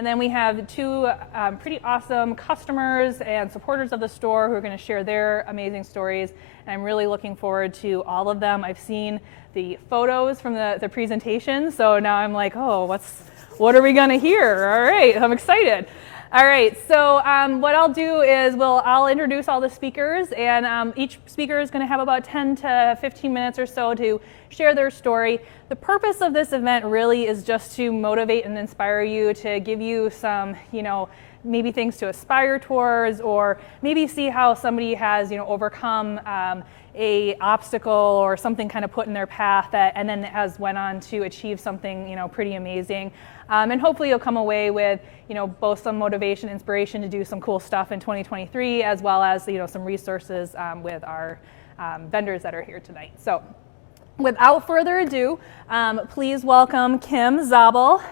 And then we have two pretty awesome customers and supporters of the store who are going to share their amazing stories. And I'm really looking forward to all of them. I've seen the photos from the presentation, so now I'm like, oh, what are we going to hear? All right, I'm excited. All right, so what I'll do is I'll introduce all the speakers, and each speaker is going to have about 10 to 15 minutes or so to share their story. The purpose of this event really is just to motivate and inspire you, to give you some, maybe things to aspire towards, or maybe see how somebody has, overcome a obstacle or something kind of put in their path and then has went on to achieve something, pretty amazing. And hopefully you'll come away with, both some motivation, inspiration to do some cool stuff in 2023, as well as, some resources with our vendors that are here tonight. So without further ado, please welcome Kim Zabel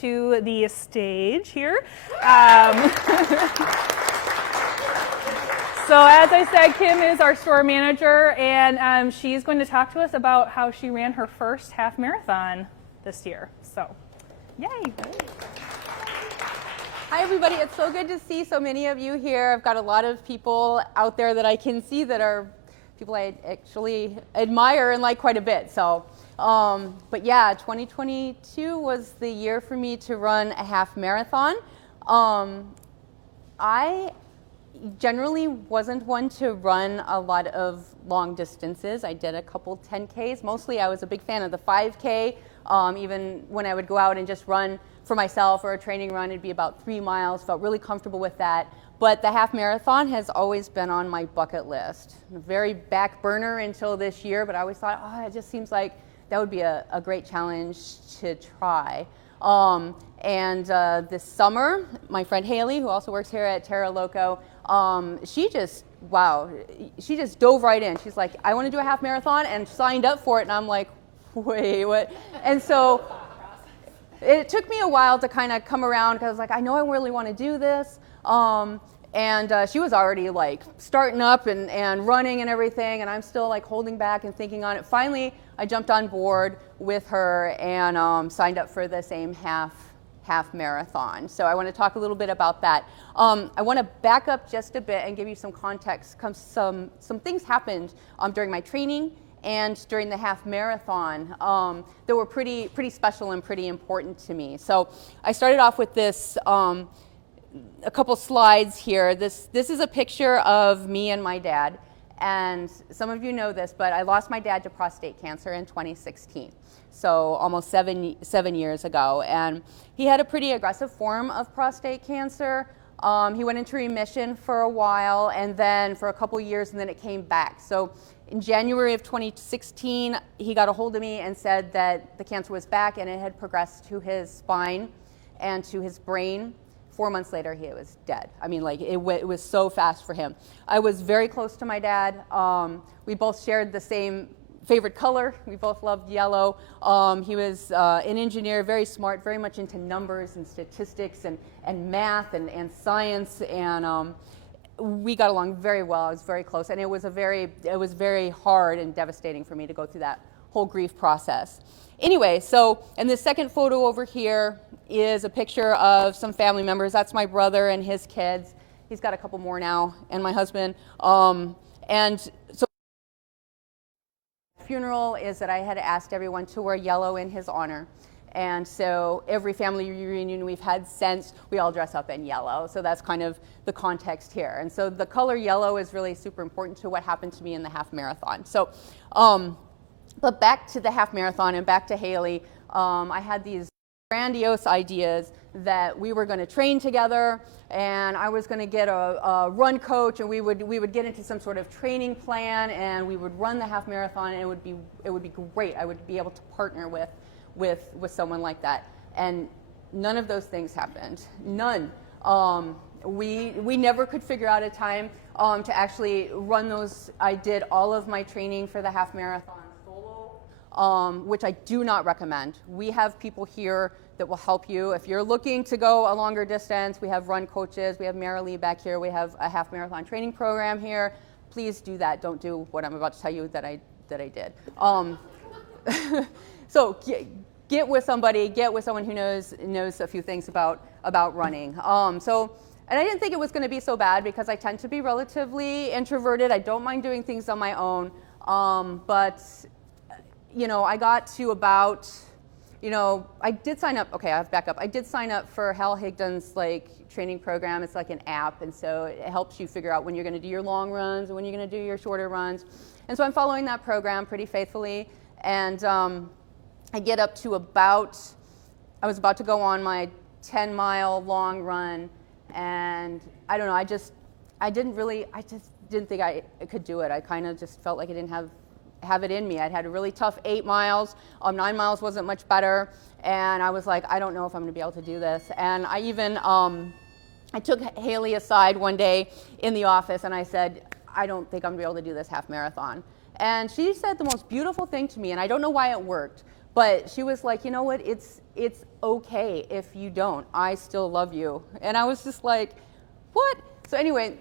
to the stage here. So as I said, Kim is our store manager, and she's going to talk to us about how she ran her first half marathon this year. So, yay. Hi everybody, it's so good to see so many of you here. I've got a lot of people out there that I can see that are people I actually admire and like quite a bit. So, but yeah, 2022 was the year for me to run a half marathon. I generally wasn't one to run a lot of long distances. I did a couple 10Ks. Mostly I was a big fan of the 5K. Even when I would go out and just run for myself or a training run, it'd be about 3 miles. Felt really comfortable with that. But the half marathon has always been on my bucket list. Very back burner until this year, but I always thought, it just seems like that would be a great challenge to try. This summer, my friend Haley, who also works here at Terra Loco, she just dove right in. She's like, I want to do a half marathon, and signed up for it. And I'm like, wait, what? And so it took me a while to kind of come around, because I was like, I know I really want to do this. She was already like starting up and running and everything, and I'm still like holding back and thinking on it. Finally, I jumped on board with her and signed up for the same half marathon. So I want to talk a little bit about that. I want to back up just a bit and give you some context. Some things happened during my training and during the half marathon that were pretty special and pretty important to me. So I started off with this, a couple slides here. This is a picture of me and my dad. And some of you know this, but I lost my dad to prostate cancer in 2016. So almost seven years ago. And he had a pretty aggressive form of prostate cancer. He went into remission for a while, and then for a couple years, and then it came back. So in January of 2016, he got a hold of me and said that the cancer was back and it had progressed to his spine and to his brain. 4 months later, he was dead. I mean, like, it was so fast for him. I was very close to my dad. We both shared the same favorite color. We both loved yellow. He was an engineer, very smart, very much into numbers and statistics and math and science. And we got along very well. I was very close. And it was very hard and devastating for me to go through that whole grief process. Anyway, so, and the second photo over here is a picture of some family members. That's my brother and his kids. He's got a couple more now, and my husband. And so the funeral is that I had asked everyone to wear yellow in his honor. And so every family reunion we've had since, we all dress up in yellow. So that's kind of the context here. And so the color yellow is really super important to what happened to me in the half marathon. So, but back to the half marathon and back to Haley, I had these grandiose ideas that we were going to train together, and I was going to get a run coach, and we would get into some sort of training plan, and we would run the half marathon, and it would be great. I would be able to partner with someone like that, and none of those things happened. None. We never could figure out a time to actually run those. I did all of my training for the half marathon which I do not recommend. We have people here that will help you. If you're looking to go a longer distance, we have run coaches. We have Marilee back here. We have a half marathon training program here. Please do that. Don't do what I'm about to tell you that I did. So get with somebody. Get with someone who knows a few things about about running. And I didn't think it was going to be so bad because I tend to be relatively introverted. I don't mind doing things on my own. But I got to about, I did sign up. Okay, I have to back up. I did sign up for Hal Higdon's training program. It's like an app, and so it helps you figure out when you're going to do your long runs and when you're going to do your shorter runs. And so I'm following that program pretty faithfully. And I get up to I was about to go on my 10-mile long run, and I don't know. I just didn't think I could do it. I kind of just felt like I didn't have it in me. I'd had a really tough 8 miles. 9 miles wasn't much better, and I was like, I don't know if I'm going to be able to do this. And I even I took Haley aside one day in the office, and I said, I don't think I'm going to be able to do this half marathon. And she said the most beautiful thing to me, and I don't know why it worked, but she was like, you know what, it's okay if you don't. I still love you. And I was just like, what? So anyway,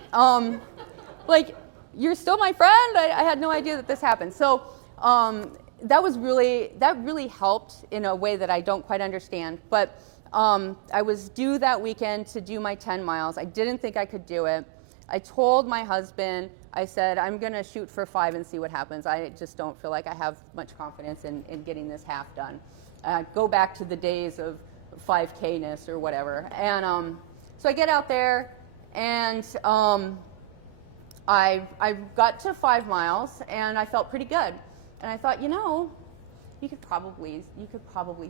you're still my friend? I had no idea that this happened. So that really helped in a way that I don't quite understand. But I was due that weekend to do my 10 miles. I didn't think I could do it. I told my husband, I said, I'm going to shoot for 5 and see what happens. I just don't feel like I have much confidence in getting this half done. Go back to the days of 5K-ness or whatever. And so I get out there, and I got to 5 miles, and I felt pretty good. And I thought, you could probably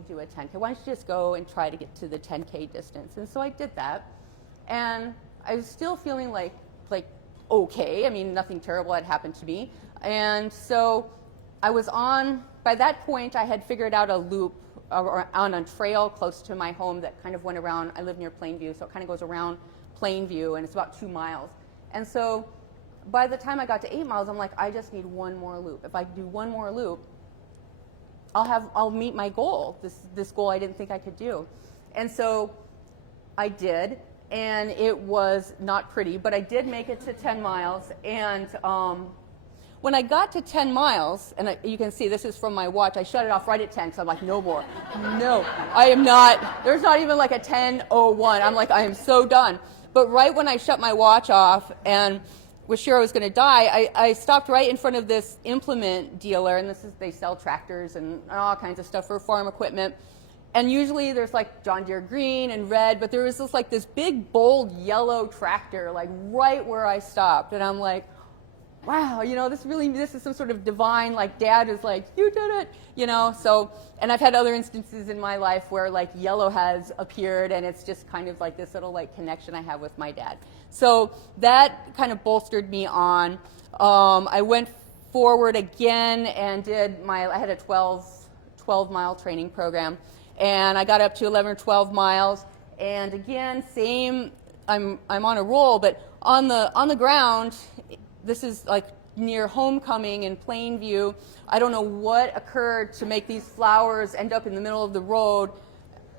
do a 10K. Why don't you just go and try to get to the 10K distance? And so I did that, and I was still feeling like okay. I mean, nothing terrible had happened to me. And so I was by that point, I had figured out a loop on a trail close to my home that kind of went around. I live near Plainview, so it kind of goes around Plainview, and it's about 2 miles. And so by the time I got to 8 miles, I'm like, I just need one more loop. If I do one more loop, I'll meet my goal, this goal I didn't think I could do. And so I did, and it was not pretty, but I did make it to 10 miles. And when I got to 10 miles, and you can see this is from my watch, I shut it off right at 10 because I'm like, no more. No, I am not. There's not even like a 10:01. I'm like, I am so done. But right when I shut my watch off and was sure I was going to die, I stopped right in front of this implement dealer, and they sell tractors and all kinds of stuff for farm equipment. And usually there's like John Deere green and red, but there was this big, bold yellow tractor right where I stopped. And I'm like, wow, this is some sort of divine, Dad is like, you did it, So, and I've had other instances in my life where yellow has appeared, and it's just kind of like this little connection I have with my dad. So that kind of bolstered me on. I went forward again and I had a 12-mile training program, and I got up to 11 or 12 miles. And again, same, I'm on a roll, but on the ground, this is near Homecoming in Plainview. I don't know what occurred to make these flowers end up in the middle of the road.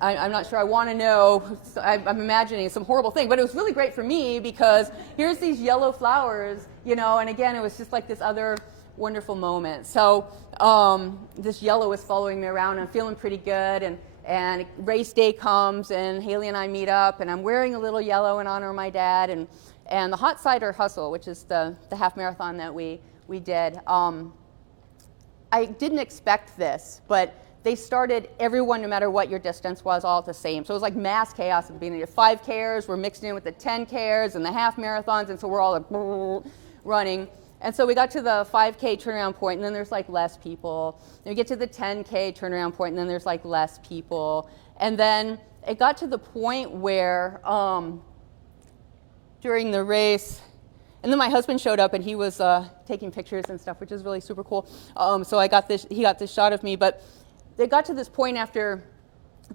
I'm not sure I want to know. I'm imagining some horrible thing, but it was really great for me because here's these yellow flowers, and again, it was just this other wonderful moment. So this yellow is following me around. I'm feeling pretty good, and race day comes, and Haley and I meet up, and I'm wearing a little yellow in honor of my dad, and the Hot Cider Hustle, which is the half marathon that we did. I didn't expect this, but they started everyone, no matter what your distance was, all at the same. So it was like mass chaos at the beginning. The 5Kers were mixed in with the 10Kers and the half marathons, and so we're all running. And so we got to the 5K turnaround point, and then there's less people. Then we get to the 10K turnaround point, and then there's less people. And then it got to the point where during the race, and then my husband showed up, and he was taking pictures and stuff, which is really super cool. So he got this shot of me, but they got to this point after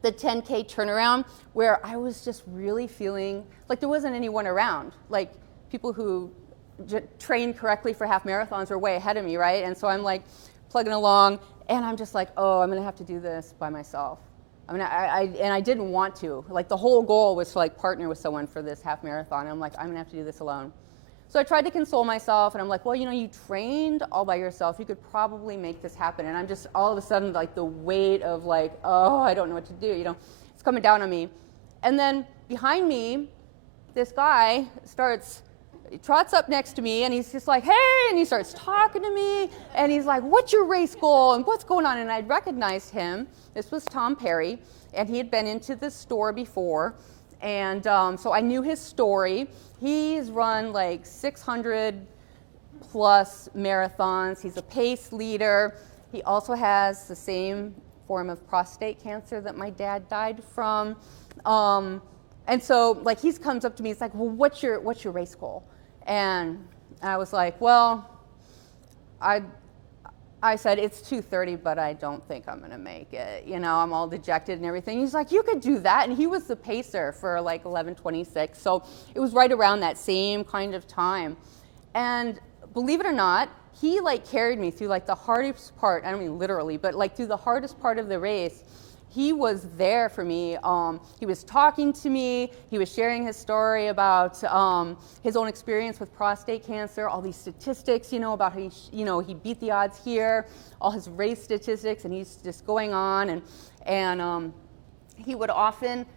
the 10K turnaround where I was just really feeling like there wasn't anyone around. People who trained correctly for half marathons were way ahead of me, right? And so I'm plugging along, and I'm just oh, I'm gonna have to do this by myself. I mean, I didn't want to. The whole goal was to partner with someone for this half marathon. I'm I'm gonna have to do this alone. So I tried to console myself, and I'm well, you trained all by yourself. You could probably make this happen. And I'm just all of a sudden the weight of oh, I don't know what to do. It's coming down on me. And then behind me, this guy trots up next to me, and he's just like, hey, and he starts talking to me, and he's like, what's your race goal, and what's going on? And I'd recognized him. This was Tom Perry, and he had been into the store before, and so I knew his story. He's run like 600 plus marathons. He's a pace leader. He also has the same form of prostate cancer that my dad died from. And so like he comes up to me, he's like, well, what's your race goal? And I was like, well, I said, it's 2:30, but I don't think I'm gonna make it. You know, I'm all dejected and everything. He's like, you could do that. And he was the pacer for like 11:26. So it was right around that same kind of time. And believe it or not, he like carried me through like the hardest part. I don't mean literally, but like through the hardest part of the race. He was there for me. He was talking to me. He was sharing his story about his own experience with prostate cancer, all these statistics, you know, about how he beat the odds here, all his race statistics, and he's just going on. And he would often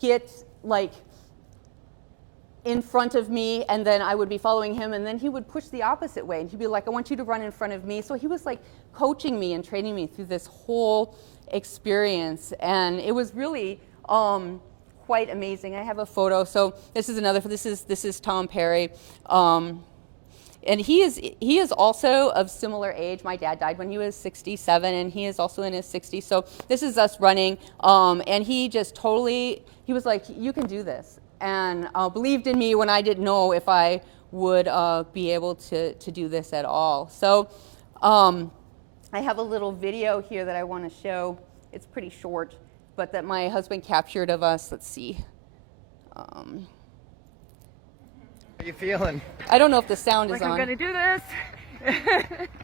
get like in front of me, and then I would be following him, and then he would push the opposite way, and he'd be like, I want you to run in front of me. So he was like coaching me and training me through this whole experience, and it was really quite amazing. I have a photo. So this is Tom Perry, and he is also of similar age. My dad died when he was 67, and he is also in his 60s. So this is us running, and he was like, you can do this, and believed in me when I didn't know if I would be able to do this at all. So I have a little video here that I want to show. It's pretty short, but that my husband captured of us. Let's see. How you feeling? I don't know if the sound is I'm on. gonna do this.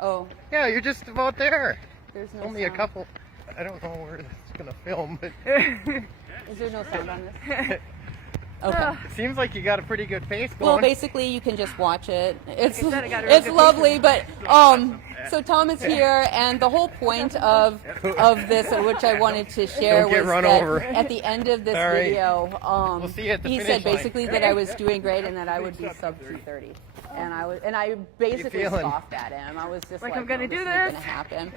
Oh. Yeah, you're just about there. There's no Only sound. a couple. I don't know where it's gonna film, but Is there no sound on this? Okay. it seems like you got a pretty good pace going. Well, basically, you can just watch it. It's Like I said, I got a really it's good lovely, but so Tom is here, and the whole point of this, which I wanted to share, Don't get was run that over. at the end of this All right. video, We'll see you at the he finish said line. basically that I was doing great and that I would be sub 2:30, and I basically feeling? scoffed at him. I was just Like, like, I'm gonna no, do this isn't this. gonna happen.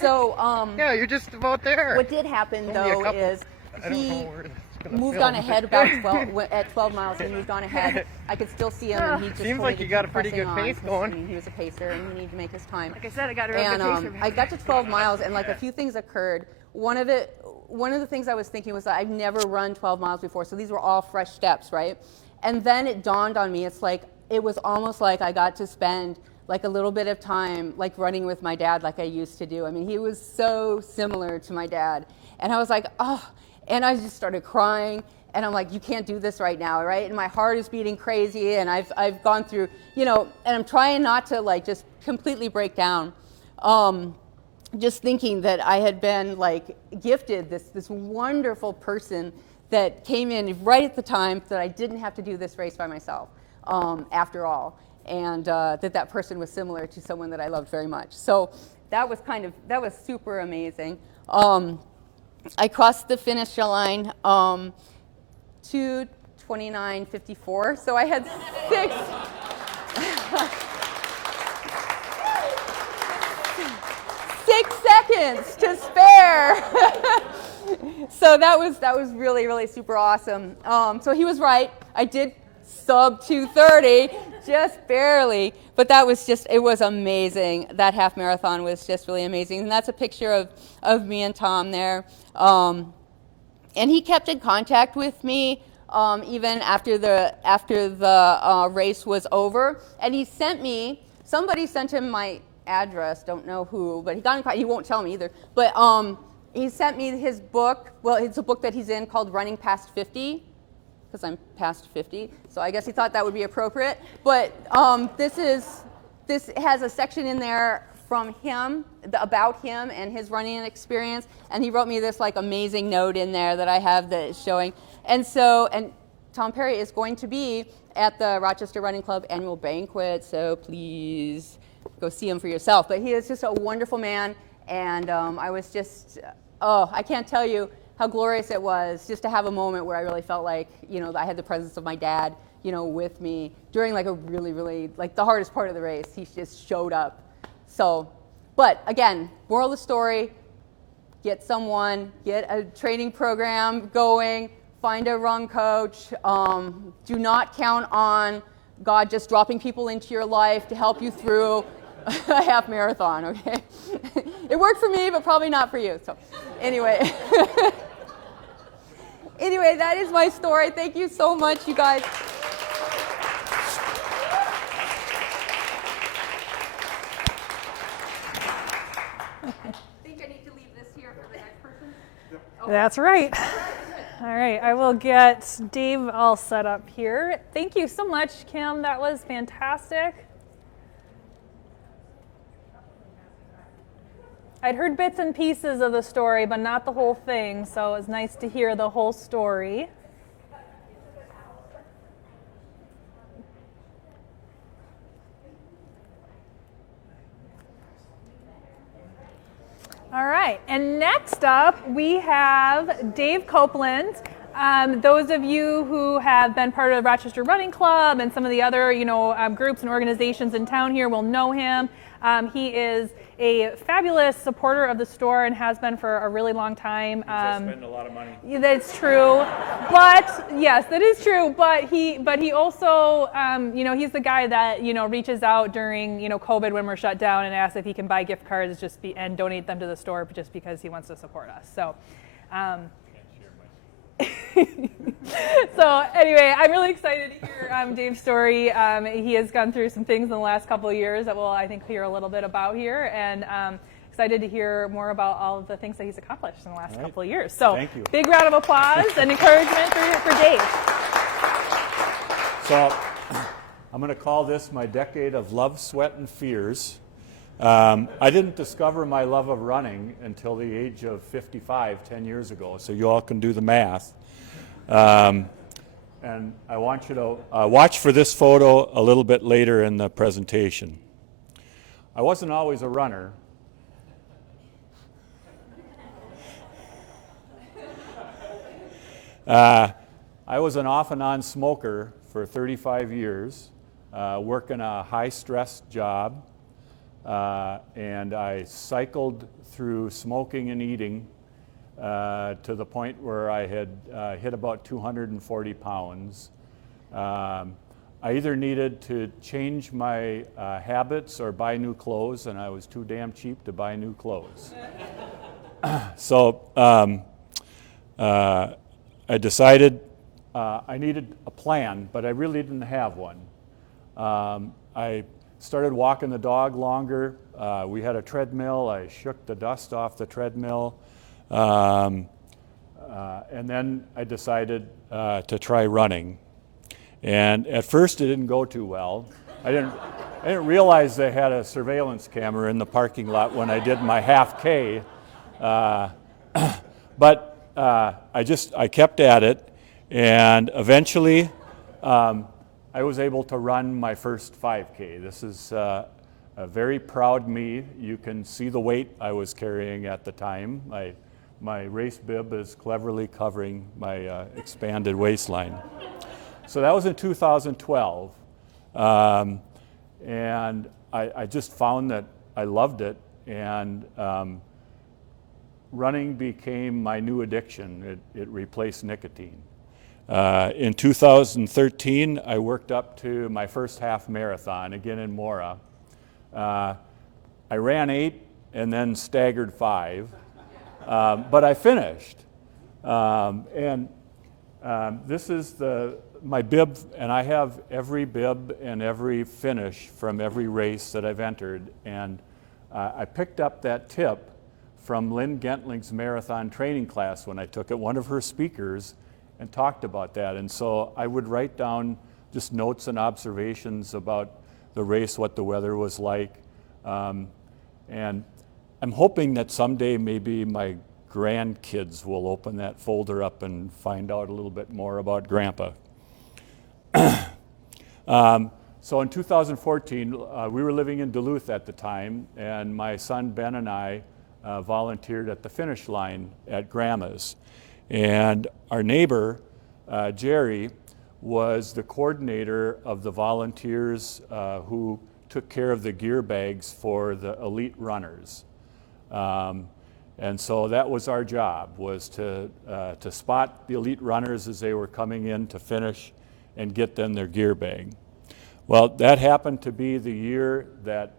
So Yeah, you're just about there. what did happen Only a though couple. is I don't know he where it's gonna moved film, on ahead about 12 miles. He moved on ahead. I could still see him, and he just Seems told like me you to got keep a pretty pressing good on, pace 'cause, going. I mean, he was a pacer, and he needed to make his time. Like I said, I got a real good And pacer. I got to 12 miles, and like a few things occurred. One of the things I was thinking was that I've never run 12 miles before, so these were all fresh steps, right? And then it dawned on me. It's like it was almost like I got to spend like a little bit of time like running with my dad, like I used to do. I mean, he was so similar to my dad, and I was like, oh, and I just started crying. And I'm like, you can't do this right now, right? And my heart is beating crazy, and I've gone through, you know, and I'm trying not to like just completely break down, just thinking that I had been like gifted this wonderful person that came in right at the time that I didn't have to do this race by myself, after all, and that person was similar to someone that I loved very much. So that was super amazing. I crossed the finish line. 2:29:54. So I had 6 seconds to spare. So that was really super awesome. So he was right. I did sub 2:30, just barely. But it was amazing. That half marathon was just really amazing. And that's a picture of me and Tom there. And he kept in contact with me even after the race was over. And somebody sent him my address, don't know who, but he got in contact. He won't tell me either. But he sent me his book. Well, it's a book that he's in called Running Past 50, because I'm past 50. So I guess he thought that would be appropriate. But this has a section in there from him, about him and his running experience, and he wrote me this like amazing note in there that I have that is showing. And Tom Perry is going to be at the Rochester Running Club annual banquet, so please go see him for yourself. But he is just a wonderful man, and I was just, I can't tell you how glorious it was just to have a moment where I really felt like, you know, I had the presence of my dad, you know, with me during like a really, really, like the hardest part of the race. He just showed up. So, but again, moral of the story, get a training program going, find a run coach. Do not count on God just dropping people into your life to help you through a half marathon, okay? It worked for me, but probably not for you. So anyway, anyway, that is my story. Thank you so much, you guys. That's right. All right, I will get Dave all set up here. Thank you so much, Kim. That was fantastic. I'd heard bits and pieces of the story, but not the whole thing, so it was nice to hear the whole story. All right, and next up we have Dave Copeland. Those of you who have been part of the Rochester Running Club and some of the other, groups and organizations in town here will know him. He is a fabulous supporter of the store and has been for a really long time. I spend a lot of money. That's true, but yes, that is true. But he also, he's the guy that reaches out during COVID when we're shut down and asks if he can buy gift cards and donate them to the store just because he wants to support us. So. So anyway, I'm really excited to hear Dave's story. He has gone through some things in the last couple of years that we'll, I think, hear a little bit about here, and excited to hear more about all of the things that he's accomplished in the last couple of years. So thank you. Big round of applause and encouragement for Dave. So I'm going to call this my decade of love, sweat, and fears. I didn't discover my love of running until the age of 55, 10 years ago, so you all can do the math. And I want you to watch for this photo a little bit later in the presentation. I wasn't always a runner. I was an off and on smoker for 35 years, working a high-stress job. And I cycled through smoking and eating to the point where I had hit about 240 pounds. I either needed to change my habits or buy new clothes, and I was too damn cheap to buy new clothes. So I decided I needed a plan, but I really didn't have one. I started walking the dog longer. We had a treadmill. I shook the dust off the treadmill. And then I decided to try running. And at first it didn't go too well. I didn't realize they had a surveillance camera in the parking lot when I did my half K. But I kept at it, and eventually I was able to run my first 5K. This is a very proud me. You can see the weight I was carrying at the time. My race bib is cleverly covering my expanded waistline. So that was in 2012. And I just found that I loved it, and running became my new addiction. It replaced nicotine. In 2013, I worked up to my first half marathon, again in Mora. I ran 8 and then staggered 5, but I finished. This is my bib, and I have every bib and every finish from every race that I've entered. And I picked up that tip from Lynn Gentling's marathon training class when I took it. One of her speakers and talked about that. And so I would write down just notes and observations about the race, what the weather was like. And I'm hoping that someday maybe my grandkids will open that folder up and find out a little bit more about Grandpa. So in 2014, we were living in Duluth at the time, and my son Ben and I volunteered at the finish line at Grandma's. And our neighbor, Jerry, was the coordinator of the volunteers who took care of the gear bags for the elite runners. And so that was our job, was to spot the elite runners as they were coming in to finish and get them their gear bag. Well, that happened to be the year that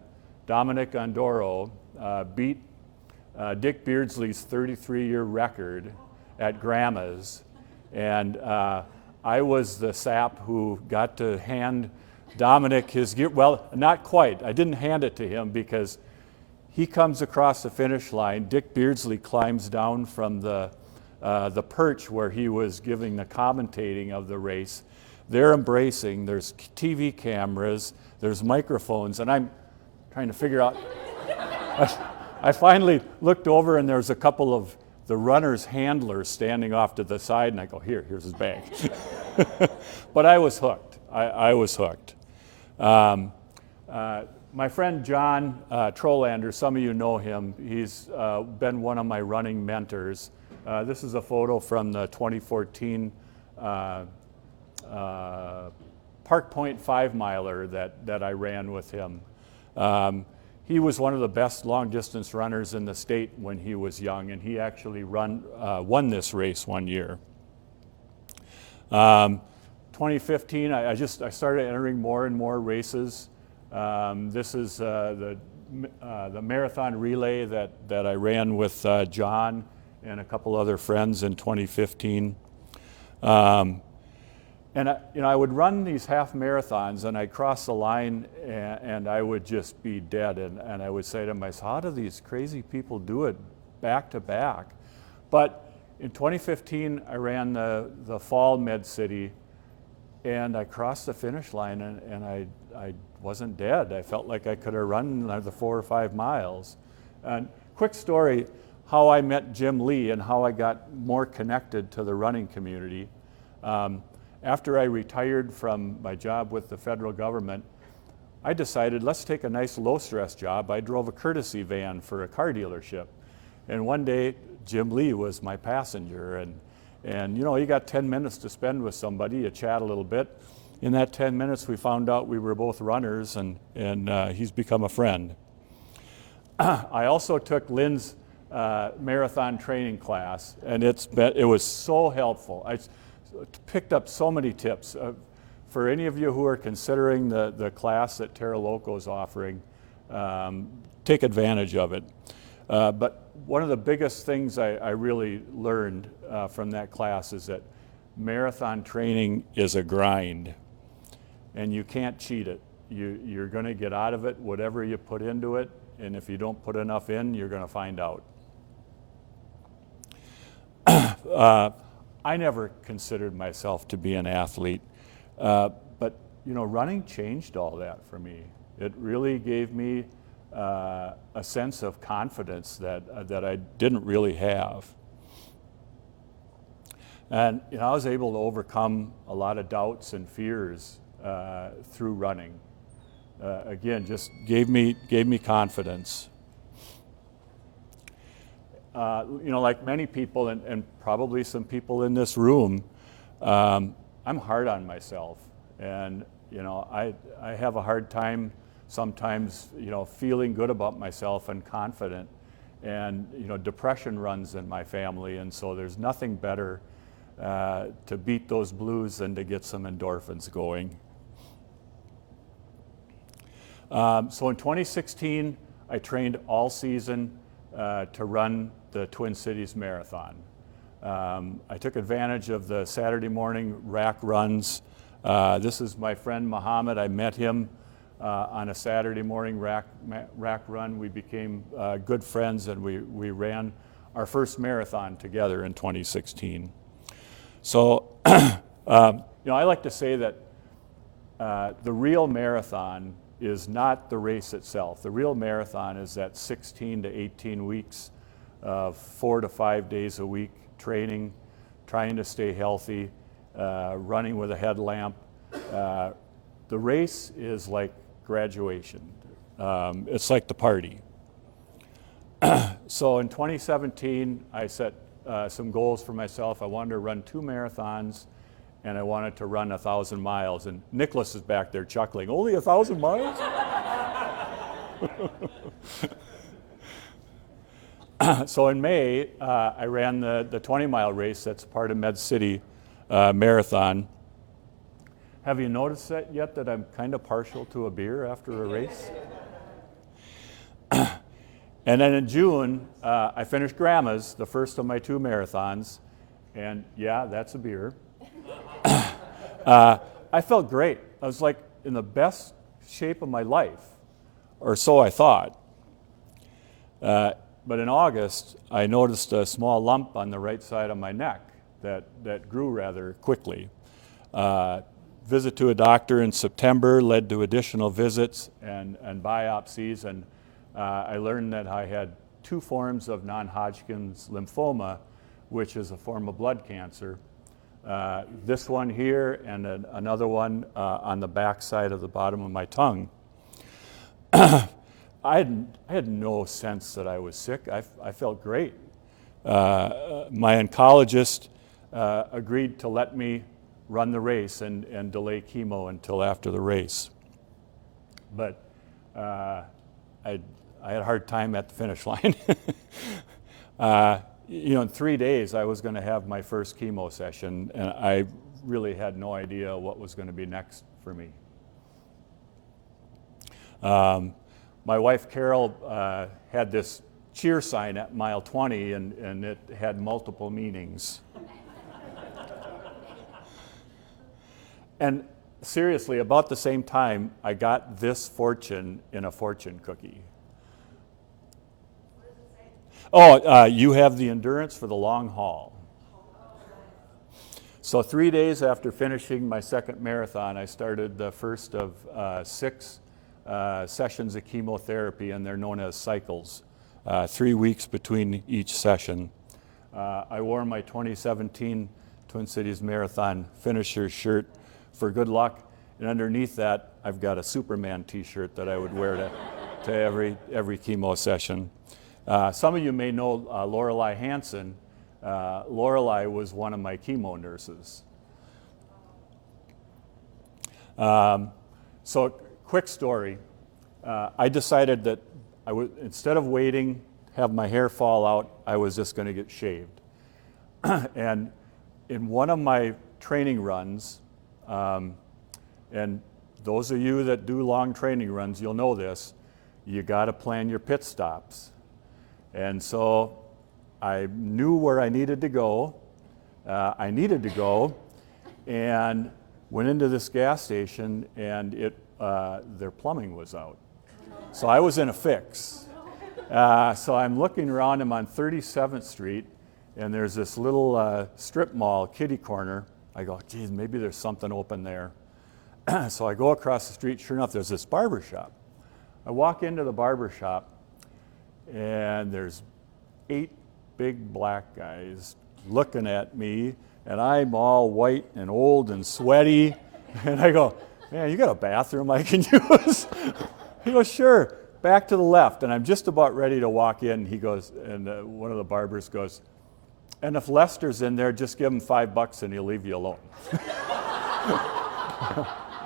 Dominic Ondoro beat Dick Beardsley's 33-year record at Grandma's. And I was the sap who got to hand Dominic his gear. Well, not quite. I didn't hand it to him because he comes across the finish line. Dick Beardsley climbs down from the perch where he was giving the commentating of the race. They're embracing. There's TV cameras. There's microphones. And I'm trying to figure out. I finally looked over, and there's a couple of the runner's handlers standing off to the side. And I go, here's his bag. But I was hooked. I was hooked. My friend John Trolander, some of you know him. He's been one of my running mentors. This is a photo from the 2014 Park Point 5-miler that I ran with him. He was one of the best long-distance runners in the state when he was young, and he actually won this race one year. 2015, I started entering more and more races. This is the marathon relay that I ran with John and a couple other friends in 2015. And I would run these half marathons, and I'd cross the line, and I would just be dead. And I would say to myself, how do these crazy people do it back to back? But in 2015, I ran the Fall Med City, and I crossed the finish line, and I wasn't dead. I felt like I could have run the 4 or 5 miles. And quick story, how I met Jim Lee and how I got more connected to the running community. After I retired from my job with the federal government, I decided, let's take a nice low-stress job. I drove a courtesy van for a car dealership. And one day, Jim Lee was my passenger. And you got 10 minutes to spend with somebody, you chat a little bit. In that 10 minutes, we found out we were both runners, and he's become a friend. I also took Lynn's marathon training class, and it was so helpful. I picked up so many tips. For any of you who are considering the class that Terra Loco is offering, take advantage of it. But one of the biggest things I really learned from that class is that marathon training is a grind, and you can't cheat it. You're going to get out of it whatever you put into it, and if you don't put enough in, you're going to find out. I never considered myself to be an athlete, but running changed all that for me. It really gave me a sense of confidence that I didn't really have. And I was able to overcome a lot of doubts and fears through running. Again, just gave me confidence. Like many people, and probably some people in this room, I'm hard on myself, and I have a hard time sometimes feeling good about myself and confident, and depression runs in my family, and so there's nothing better to beat those blues than to get some endorphins going. So in 2016, I trained all season to run the Twin Cities Marathon. I took advantage of the Saturday morning rack runs. This is my friend Muhammad. I met him on a Saturday morning rack run. We became good friends, and we ran our first marathon together in 2016. So, I like to say that the real marathon is not the race itself. The real marathon is that 16 to 18 weeks of 4 to 5 days a week training, trying to stay healthy, running with a headlamp. The race is like graduation. It's like the party. So in 2017, I set some goals for myself. I wanted to run 2 marathons, and I wanted to run 1,000 miles. And Nicholas is back there chuckling, only 1,000 miles? So in May, I ran the 20-mile race. That's part of Med City Marathon. Have you noticed that yet, that I'm kind of partial to a beer after a race? And then in June, I finished Grandma's, the first of my 2 marathons. And yeah, that's a beer. I felt great. I was like in the best shape of my life, or so I thought. But in August, I noticed a small lump on the right side of my neck that grew rather quickly. Visit to a doctor in September led to additional visits and biopsies, and I learned that I had 2 forms of non-Hodgkin's lymphoma, which is a form of blood cancer. This one here and another one on the back side of the bottom of my tongue. I had no sense that I was sick. I felt great. My oncologist agreed to let me run the race and delay chemo until after the race. But I had a hard time at the finish line. In 3 days, I was going to have my first chemo session, and I really had no idea what was going to be next for me. My wife, Carol, had this cheer sign at mile 20, and it had multiple meanings. And seriously, about the same time, I got this fortune in a fortune cookie. Oh, you have the endurance for the long haul. So 3 days after finishing my second marathon, I started the first of 6 sessions of chemotherapy, and they're known as cycles, 3 weeks between each session. I wore my 2017 Twin Cities Marathon finisher shirt for good luck, and underneath that, I've got a Superman t-shirt that I would wear to every chemo session. Some of you may know Lorelei Hansen. Lorelei was one of my chemo nurses. So, quick story. I decided that instead of waiting, have my hair fall out, I was just going to get shaved. And in one of my training runs, and those of you that do long training runs, you'll know this, you got to plan your pit stops. And so I knew where I needed to go. And went into this gas station, and their plumbing was out. So I was in a fix. So I'm looking around, I'm on 37th Street, and there's this little strip mall, kitty corner. I go, geez, maybe there's something open there. So I go across the street, sure enough, there's this barber shop. I walk into the barber shop, and there's 8 big black guys looking at me, and I'm all white and old and sweaty. And I go, man, you got a bathroom I can use? He goes, sure, back to the left. And I'm just about ready to walk in. He goes, and one of the barbers goes, and if Lester's in there, just give him $5 and he'll leave you alone.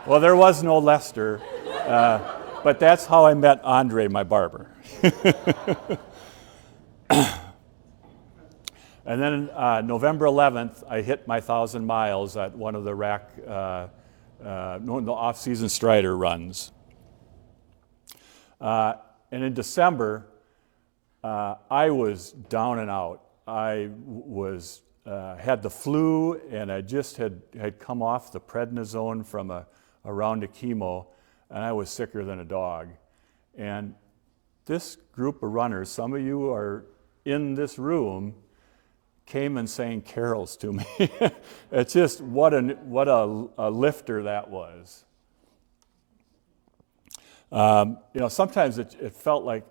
Well, there was no Lester, but that's how I met Andre, my barber. And then November 11th, I hit my 1,000 miles at one of the the off-season Strider runs. And in December, I was down and out. I had the flu, and I just had come off the prednisone from a round of chemo, and I was sicker than a dog. And this group of runners, some of you are in this room, came and sang carols to me. It's just what a lifter that was. Sometimes it felt like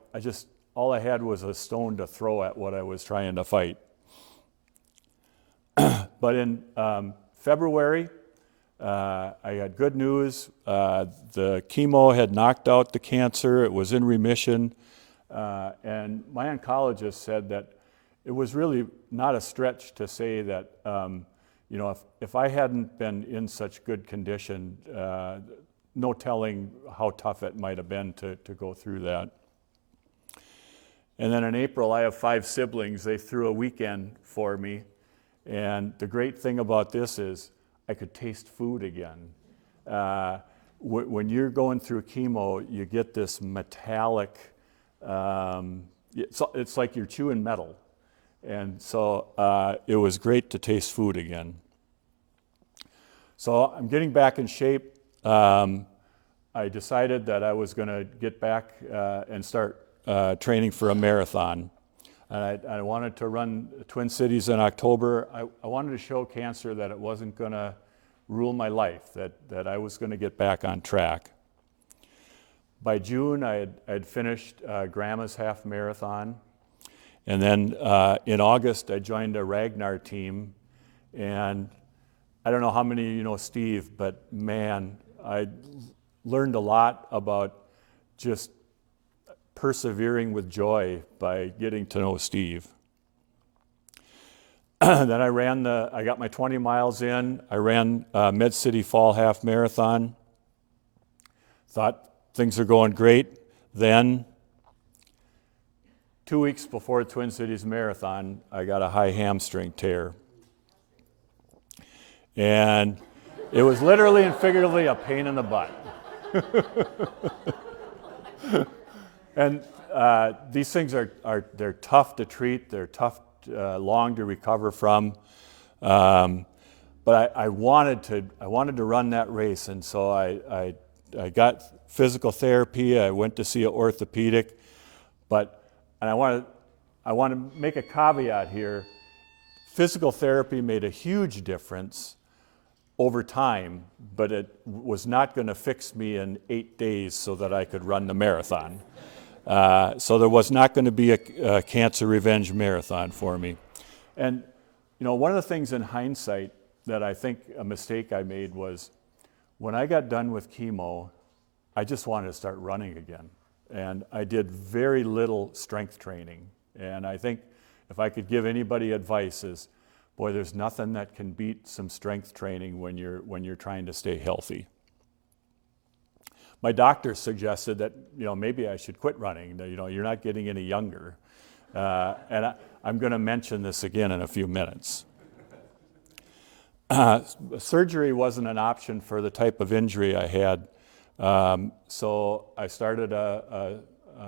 all I had was a stone to throw at what I was trying to fight. But in February, I had good news. The chemo had knocked out the cancer. It was in remission. And my oncologist said that it was really not a stretch to say that, you know, if I hadn't been in such good condition, no telling how tough it might have been to go through that. And then in April, I have 5 siblings. They threw a weekend for me. And the great thing about this is I could taste food again. When you're going through chemo, you get this metallic, it's like you're chewing metal. And so it was great to taste food again. So I'm getting back in shape. I decided that I was going to get back and start training for a marathon. And I wanted to run Twin Cities in October. I wanted to show cancer that it wasn't going to rule my life, that I was going to get back on track. By June, I had finished Grandma's half marathon. And then in August, I joined a Ragnar team. And I don't know how many of you know Steve, but man, I learned a lot about just persevering with joy by getting to know Steve. Then I got my 20 miles in. I ran Med City Fall Half Marathon. Thought things are going great. Then, 2 weeks before Twin Cities Marathon, I got a high hamstring tear. And it was literally and figuratively a pain in the butt. And these things they're tough to treat. They're tough, long to recover from. But I wanted to run that race, and so I got physical therapy. I went to see an orthopedic, and I want to make a caveat here. Physical therapy made a huge difference over time, but it was not going to fix me in 8 days so that I could run the marathon. So there was not going to be a cancer revenge marathon for me. And you know, one of the things in hindsight that I think a mistake I made was when I got done with chemo, I just wanted to start running again. And I did very little strength training. And I think if I could give anybody advice is, boy, there's nothing that can beat some strength training when you're trying to stay healthy. My doctor suggested that, you know, maybe I should quit running. You know, you're not getting any younger. And I'm going to mention this again in a few minutes. Surgery wasn't an option for the type of injury I had. So I started a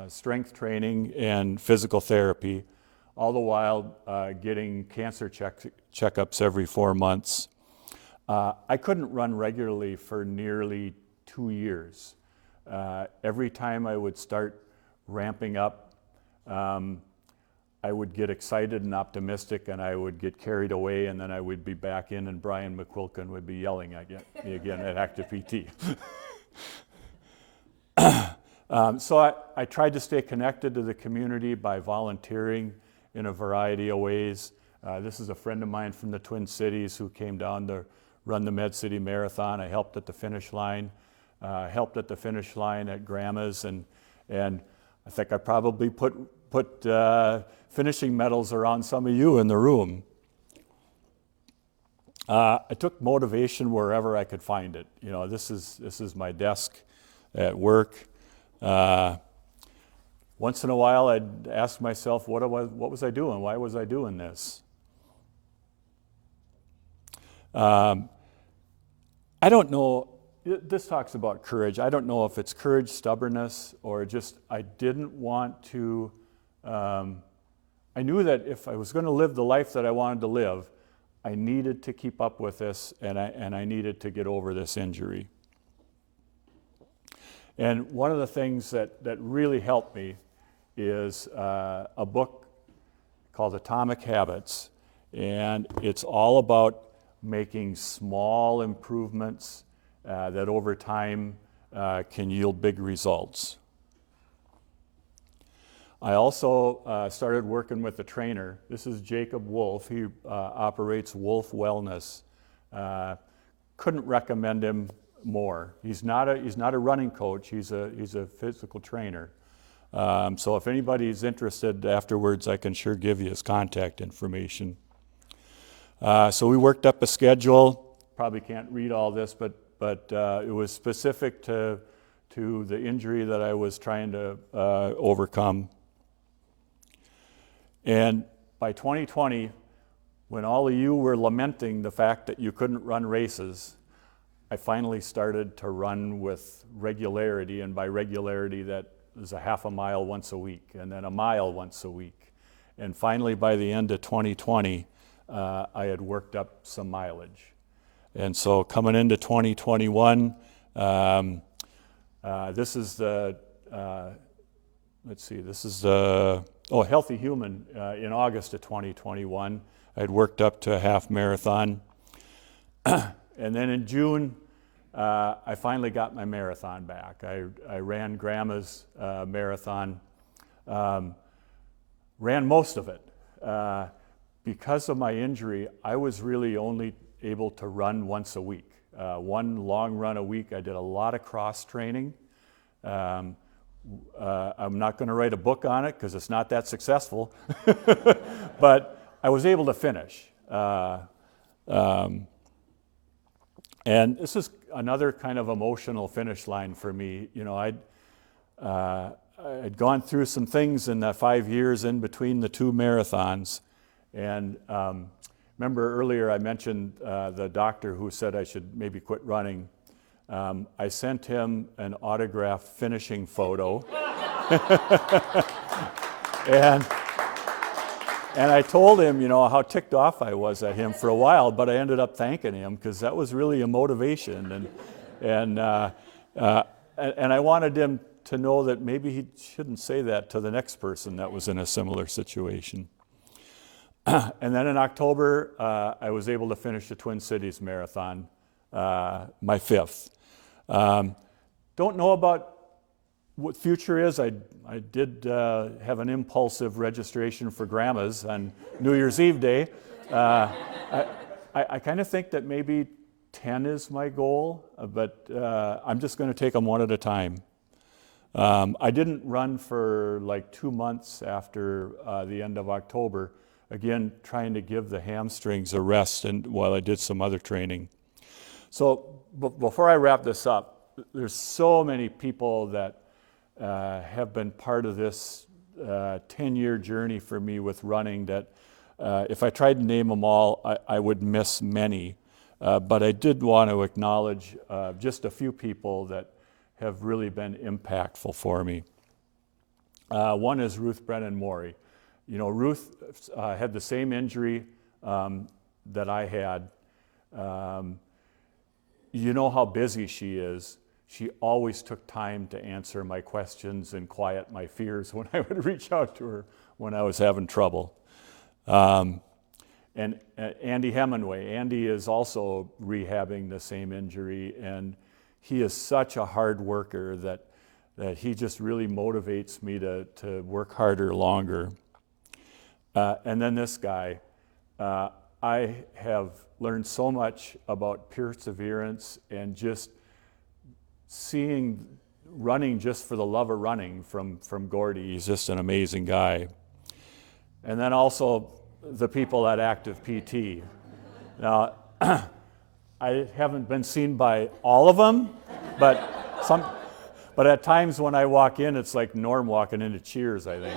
strength training and physical therapy, all the while getting cancer checkups every 4 months. I couldn't run regularly for nearly 2 years. Every time I would start ramping up, I would get excited and optimistic, and I would get carried away, and then I would be back in, and Brian McQuilkin would be yelling at me again at Active PT. So I tried to stay connected to the community by volunteering in a variety of ways. This is a friend of mine from the Twin Cities who came down to run the Med City Marathon. I helped at the finish line. At Grandma's, and I think I probably put finishing medals around some of you in the room. I took motivation wherever I could find it. You know, this is my desk at work. Once in a while, I'd ask myself, what was I doing? Why was I doing this? I don't know. This talks about courage. I don't know if it's courage, stubbornness, or just I didn't want to. I knew that if I was going to live the life that I wanted to live, I needed to keep up with this, and I needed to get over this injury. And one of the things that really helped me is a book called Atomic Habits, and it's all about making small improvements that over time can yield big results. I also started working with a trainer. This is Jacob Wolf. He operates Wolf Wellness. Couldn't recommend him more. He's not a running coach. He's a physical trainer. So if anybody's interested afterwards, I can sure give you his contact information. So we worked up a schedule. Probably can't read all this, but it was specific to the injury that I was trying to overcome. And by 2020, when all of you were lamenting the fact that you couldn't run races, I finally started to run with regularity, and by regularity that is a half a mile once a week, and then a mile once a week. And finally, by the end of 2020, I had worked up some mileage. And so coming into 2021, this is the, Healthy Human in August of 2021. I had worked up to a half marathon. And then in June, I finally got my marathon back. I ran Grandma's marathon, ran most of it. Because of my injury, I was really only able to run once a week. One long run a week. I did a lot of cross training. I'm not going to write a book on it because it's not that successful, but I was able to finish. And this is another kind of emotional finish line for me. You know, I'd gone through some things in the 5 years in between the two marathons. And remember earlier I mentioned the doctor who said I should maybe quit running. I sent him an autographed finishing photo. And I told him, you know, how ticked off I was at him for a while, but I ended up thanking him because that was really a motivation. And I wanted him to know that maybe he shouldn't say that to the next person that was in a similar situation. And then in October, I was able to finish the Twin Cities Marathon, my 5th. Don't know about what future is. I did have an impulsive registration for Grandma's on New Year's Eve day. I kind of think that maybe 10 is my goal, but I'm just going to take them one at a time. I didn't run for like 2 months after the end of October, again, trying to give the hamstrings a rest and while I did some other training. So before I wrap this up, there's so many people that have been part of this 10-year journey for me with running that if I tried to name them all, I would miss many. But I did want to acknowledge just a few people that have really been impactful for me. One is Ruth Brennan-Morey. You know, Ruth had the same injury that I had. You know how busy she is. She always took time to answer my questions and quiet my fears when I would reach out to her when I was having trouble. And Andy Hemingway. Andy is also rehabbing the same injury, and he is such a hard worker that he just really motivates me to work harder longer. And then this guy, I have learned so much about perseverance and just seeing running just for the love of running from Gordy. He's just an amazing guy. And then also the people at Active PT. Now, I haven't been seen by all of them, but at times when I walk in, it's like Norm walking into Cheers, I think.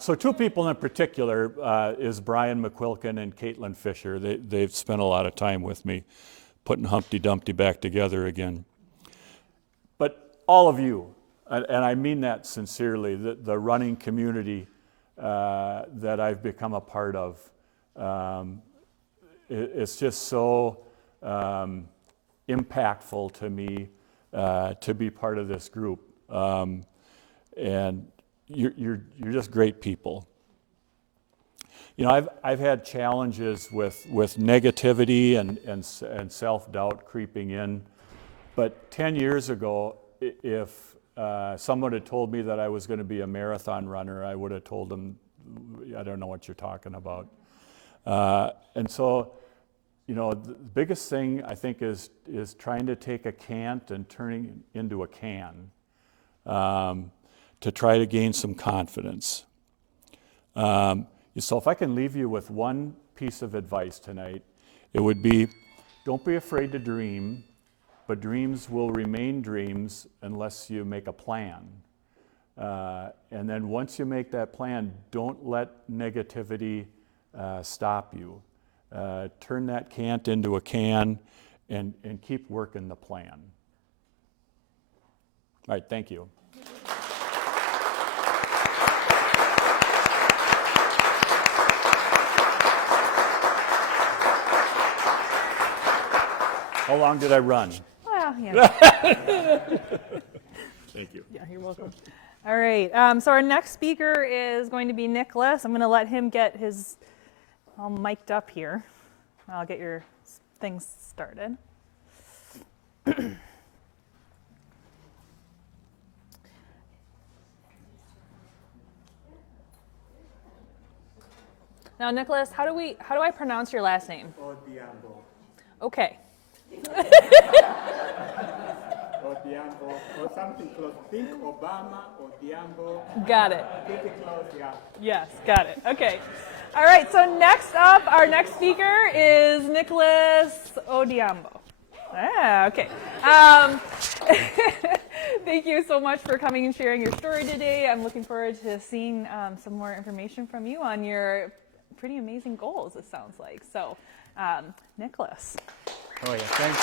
So two people in particular is Brian McQuilkin and Caitlin Fisher. They've spent a lot of time with me putting Humpty Dumpty back together again. But all of you, and I mean that sincerely, the running community that I've become a part of, it's just so impactful to me to be part of this group. And you're just great people. You know, I've had challenges with negativity and self-doubt creeping in, but 10 years ago, if someone had told me that I was going to be a marathon runner, I would have told them, I don't know what you're talking about. And so you know, the biggest thing I think is trying to take a can't and turning it into a can, to try to gain some confidence. So if I can leave you with one piece of advice tonight, it would be, don't be afraid to dream, but dreams will remain dreams unless you make a plan. And then once you make that plan, don't let negativity stop you. Turn that can't into a can and keep working the plan. All right, thank you. How long did I run? Well, yeah. Thank you. Yeah, you're welcome. All right, so our next speaker is going to be Nicholas. I'm going to let him get his all mic'd up here. I'll get your things started. Now, Nicholas, how do I pronounce your last name? Odiambo. Okay. Odiambo, or something close. Think Obama, Odiambo. Got it. Pretty close, yeah. Yes, got it. Okay. All right, so next up, our next speaker is Nicholas Odiambo. Ah, okay. Thank you so much for coming and sharing your story today. I'm looking forward to seeing some more information from you on your pretty amazing goals, it sounds like. So, Nicholas. Oh, yeah, thanks.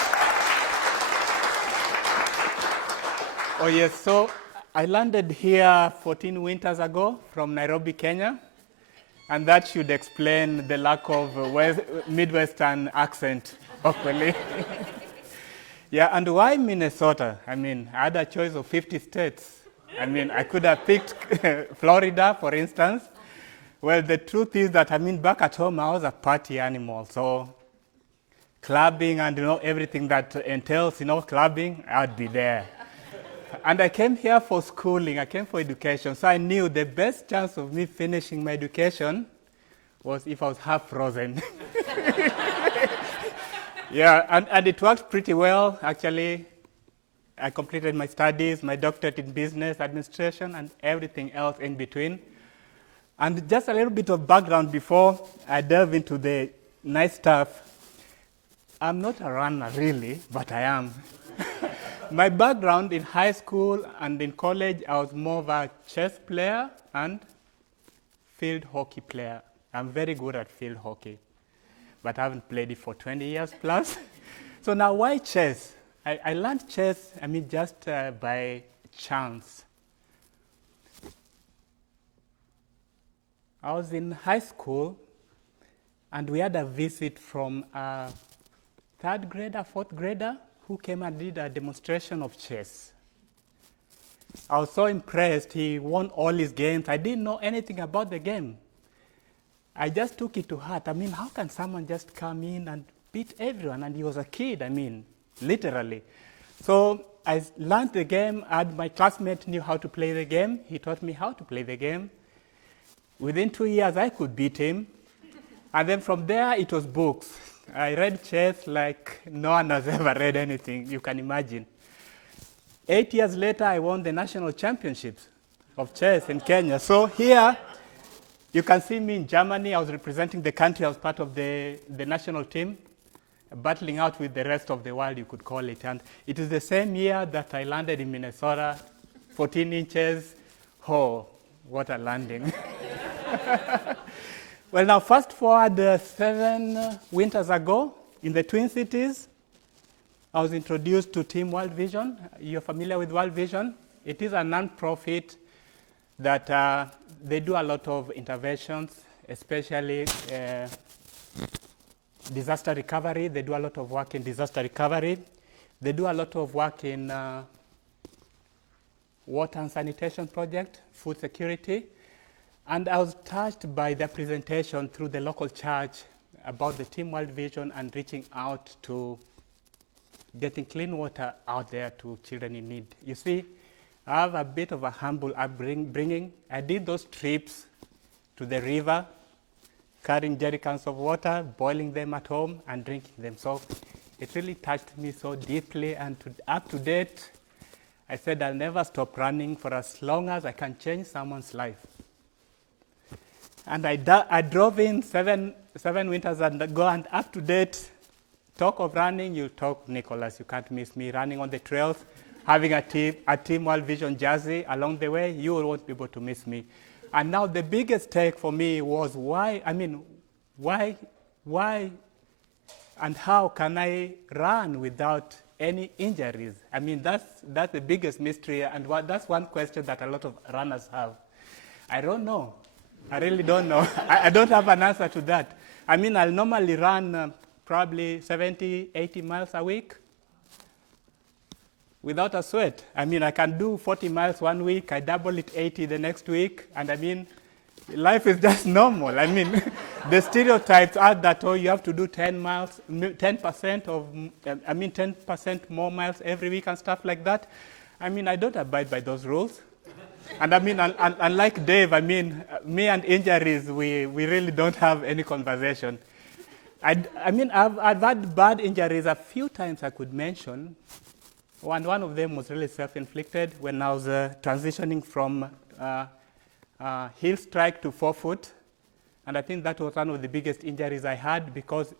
Oh, yes, so I landed here 14 winters ago from Nairobi, Kenya, and that should explain the lack of Midwestern accent, hopefully. Yeah, and why Minnesota? I mean, I had a choice of 50 states. I mean, I could have picked Florida, for instance. Well, the truth is that, I mean, back at home, I was a party animal, so clubbing and, everything that entails, clubbing, I'd be there. And I came here for schooling, I came for education, so I knew the best chance of me finishing my education was if I was half frozen. Yeah, and it worked pretty well, actually. I completed my studies, my doctorate in business administration, and everything else in between. And just a little bit of background before I delve into the nice stuff. I'm not a runner, really, but I am. My background in high school and in college, I was more of a chess player and field hockey player. I'm very good at field hockey, but I haven't played it for 20 years plus. So now why chess? I learned chess, just by chance. I was in high school, and we had a visit from a third grader, fourth grader, who came and did a demonstration of chess. I was so impressed. He won all his games. I didn't know anything about the game. I just took it to heart. How can someone just come in and beat everyone? And he was a kid, literally. So I learned the game, and my classmate knew how to play the game. He taught me how to play the game. Within 2 years, I could beat him. And then from there, it was books. I read chess like no one has ever read anything, you can imagine. 8 years later, I won the national championships of chess in Kenya. So here, you can see me in Germany. I was representing the country. I was part of the national team, battling out with the rest of the world, you could call it. And it is the same year that I landed in Minnesota, 14 inches. Oh, what a landing. Well, now fast forward 7 winters ago in the Twin Cities, I was introduced to Team World Vision. You're familiar with World Vision? It is a non-profit that they do a lot of interventions, especially disaster recovery. They do a lot of work in disaster recovery. They do a lot of work in water and sanitation project, food security. And I was touched by their presentation through the local church about the Team World Vision and reaching out to getting clean water out there to children in need. You see, I have a bit of a humble upbringing. I did those trips to the river, carrying jerry cans of water, boiling them at home, and drinking them. So it really touched me so deeply. And up to date, I said I'll never stop running for as long as I can change someone's life. And I drove in seven winters and go, and up to date, talk of running, you talk Nicholas, you can't miss me running on the trails, having a Team World Vision jersey along the way, you won't be able to miss me. And now the biggest take for me was why and how can I run without any injuries? I mean, that's the biggest mystery, and that's one question that a lot of runners have. I don't know. I really don't know. I don't have an answer to that. I mean, I'll normally run probably 70, 80 miles a week without a sweat. I mean, I can do 40 miles one week, I double it 80 the next week, and I mean, life is just normal. I mean, the stereotypes are that, oh, you have to do 10% more miles every week and stuff like that. I mean, I don't abide by those rules. And I mean, unlike Dave, I mean, me and injuries, we really don't have any conversation. I mean, I've had bad injuries a few times I could mention. One of them was really self-inflicted when I was transitioning from heel strike to forefoot. And I think that was one of the biggest injuries I had because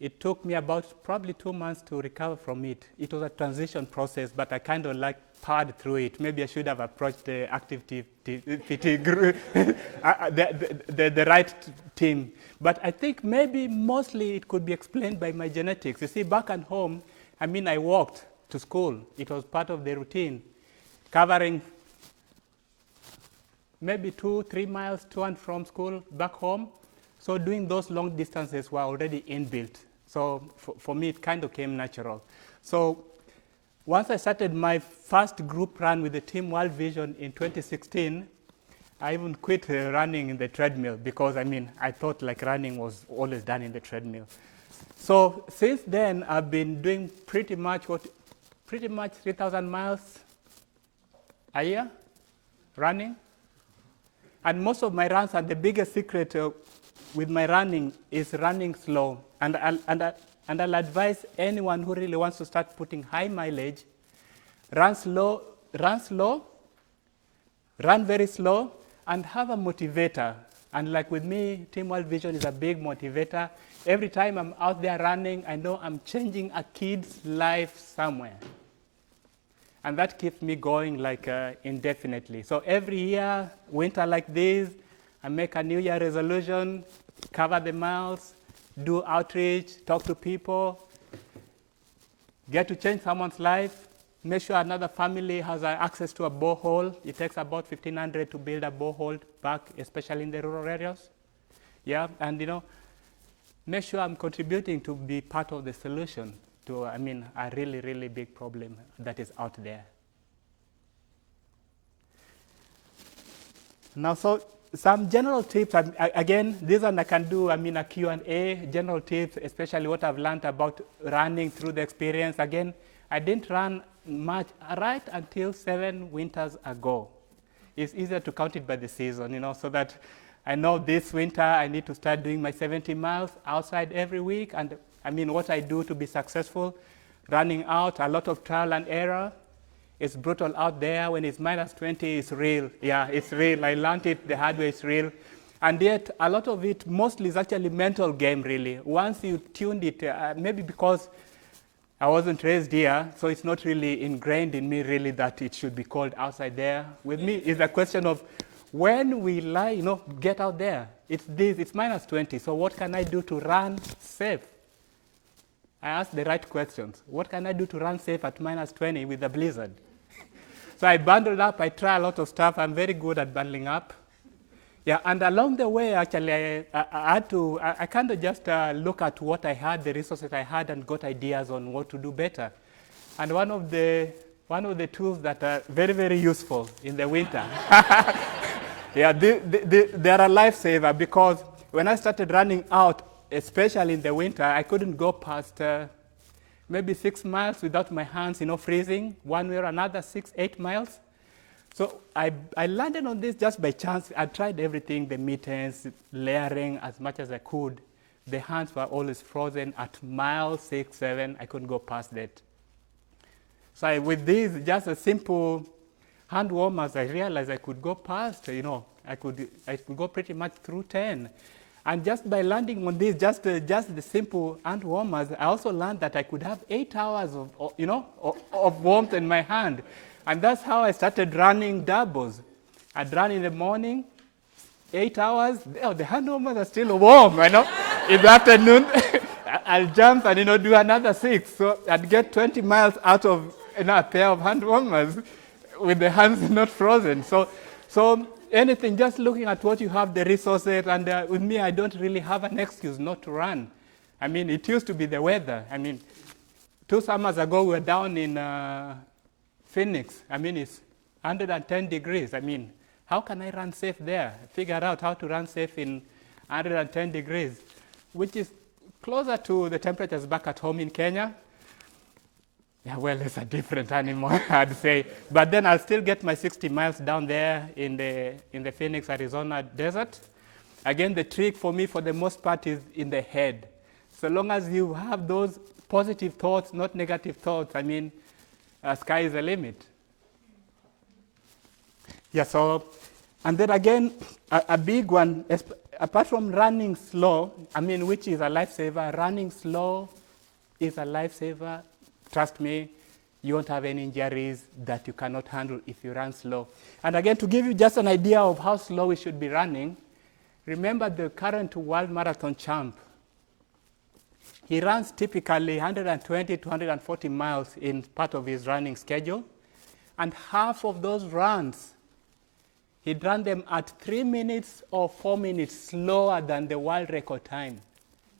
it took me about probably 2 months to recover from it. It was a transition process, but I kind of like powered through it. Maybe I should have approached the active PT group, the right team. But I think maybe mostly it could be explained by my genetics. You see, back at home, I mean, I walked to school. It was part of the routine, covering maybe 2-3 miles to and from school back home. So doing those long distances were already inbuilt. So for me, it kind of came natural. So once I started my first group run with the Team World Vision in 2016, I even quit running in the treadmill because, I mean, I thought like running was always done in the treadmill. So since then, I've been doing pretty much 3,000 miles a year running. And most of my runs, and the biggest secret with my running is running slow. And I'll advise anyone who really wants to start putting high mileage, run very slow, and have a motivator. And like with me, Team World Vision is a big motivator. Every time I'm out there running, I know I'm changing a kid's life somewhere. And that keeps me going like indefinitely. So every year, winter like this, I make a New Year resolution, cover the miles, do outreach, talk to people, get to change someone's life, make sure another family has access to a borehole. It takes about $1,500 to build a borehole back, especially in the rural areas. Yeah, and you know, make sure I'm contributing to be part of the solution to, I mean, a really, really big problem that is out there. Now, so some general tips, again, this one I can do, I mean, a Q&A, general tips, especially what I've learned about running through the experience. Again, I didn't run much right until 7 winters ago. It's easier to count it by the season, you know, so that I know this winter I need to start doing my 70 miles outside every week. And I mean, what I do to be successful, running out, a lot of trial and error. It's brutal out there. When it's minus 20, it's real. Yeah, it's real. I learned it the hard way, it's real. And yet, a lot of it mostly is actually mental game, really. Once you tuned it, maybe because I wasn't raised here, so it's not really ingrained in me, really, that it should be called outside there. With me, it's a question of when we lie, you know, get out there. It's minus 20, so what can I do to run safe? I ask the right questions. What can I do to run safe at minus 20 with a blizzard? So I bundled up, I try a lot of stuff. I'm very good at bundling up. Yeah, and along the way, actually, I kind of just look at what I had, the resources I had, and got ideas on what to do better. And one of the tools that are very, very useful in the winter, yeah, they're a lifesaver, because when I started running out, especially in the winter, I couldn't go past maybe 6 miles without my hands, you know, freezing one way or another, 6-8 miles. So I landed on this just by chance. I tried everything, the mittens, layering as much as I could. The hands were always frozen at mile 6, 7. I couldn't go past that. So with these, just a simple hand warmers, I realized I could go past, I could go pretty much through 10. And just by landing on this, just the simple hand warmers, I also learned that I could have 8 hours of warmth in my hand. And that's how I started running doubles. I'd run in the morning, 8 hours. Oh, the hand warmers are still warm, In the afternoon, I'll jump and, do another 6. So I'd get 20 miles out of a pair of hand warmers with the hands not frozen. So anything, just looking at what you have, the resources, and with me, I don't really have an excuse not to run. It used to be the weather. 2 summers ago, we were down in Phoenix. It's 110 degrees. How can I run safe there? Figure out how to run safe in 110 degrees, which is closer to the temperatures back at home in Kenya. Yeah, well, it's a different animal, I'd say. But then I'll still get my 60 miles down there in the Phoenix, Arizona desert. Again, the trick for me, for the most part, is in the head. So long as you have those positive thoughts, not negative thoughts, sky is the limit. Yeah, so, and then again, a big one, apart from running slow, which is a lifesaver, running slow is a lifesaver. Trust me, you won't have any injuries that you cannot handle if you run slow. And again, to give you just an idea of how slow we should be running, remember the current world marathon champ. He runs typically 120 to 140 miles in part of his running schedule. And half of those runs, he'd run them at 3 minutes or 4 minutes slower than the world record time.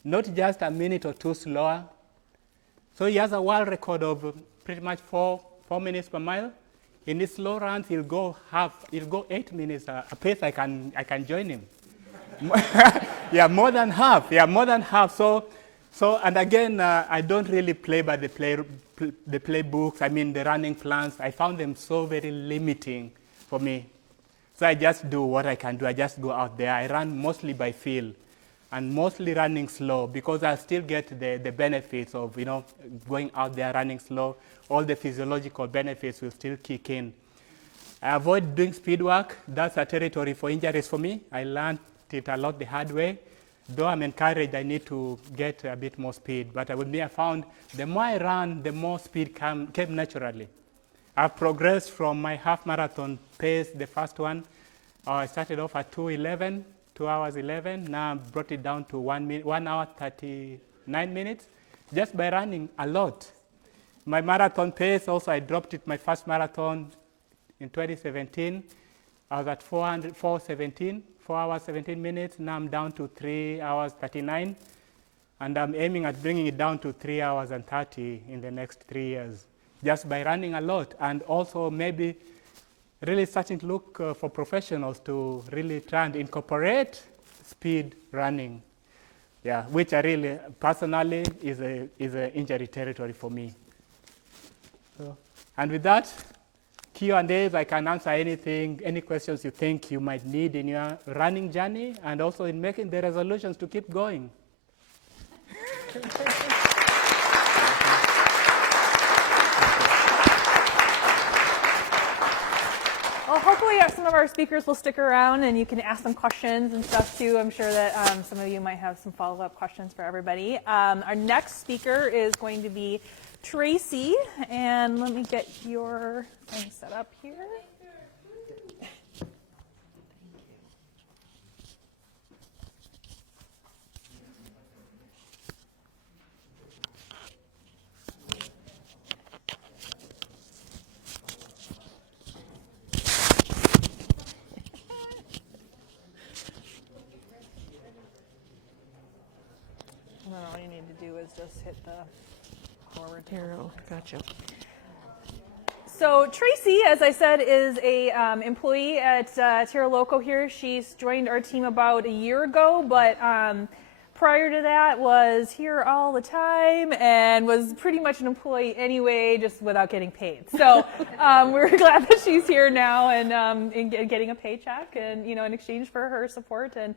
Not just a minute or 2 slower. So he has a world record of pretty much 4 minutes per mile. In his slow runs, he'll go 8 minutes a pace. I can join him. Yeah, more than half. So and again, I don't really play by the playbooks. The running plans. I found them so very limiting for me. So I just do what I can do. I just go out there. I run mostly by feel. And mostly running slow, because I still get the benefits of going out there running slow. All the physiological benefits will still kick in. I avoid doing speed work. That's a territory for injuries for me. I learned it a lot the hard way. Though I'm encouraged, I need to get a bit more speed. But with me, I found the more I ran, the more speed came naturally. I've progressed from my half marathon pace, the first one. I started off at 2:11. 2 hours 11, now I brought it down to 1 hour 39 minutes, just by running a lot. My marathon pace also, I dropped it my first marathon in 2017. I was at 4:17, 4 hours 17 minutes. Now I'm down to 3 hours 39. And I'm aiming at bringing it down to 3 hours and 30 in the next 3 years, just by running a lot. And also maybe really starting to look for professionals to really try and incorporate speed running, which I really, personally, is a injury territory for me. So, and with that, Q&As, I can answer anything, any questions you think you might need in your running journey, and also in making the resolutions to keep going. Well, hopefully some of our speakers will stick around and you can ask them questions and stuff too. I'm sure that some of you might have some follow-up questions for everybody. Our next speaker is going to be Tracy, and let me get your thing set up here. And then all you need to do is just hit the forward arrow. Gotcha. So Tracy, as I said, is a employee at Terra Loco here. She's joined our team about a year ago, but prior to that was here all the time and was pretty much an employee anyway, just without getting paid. So we're glad that she's here now and getting a paycheck and, in exchange for her support and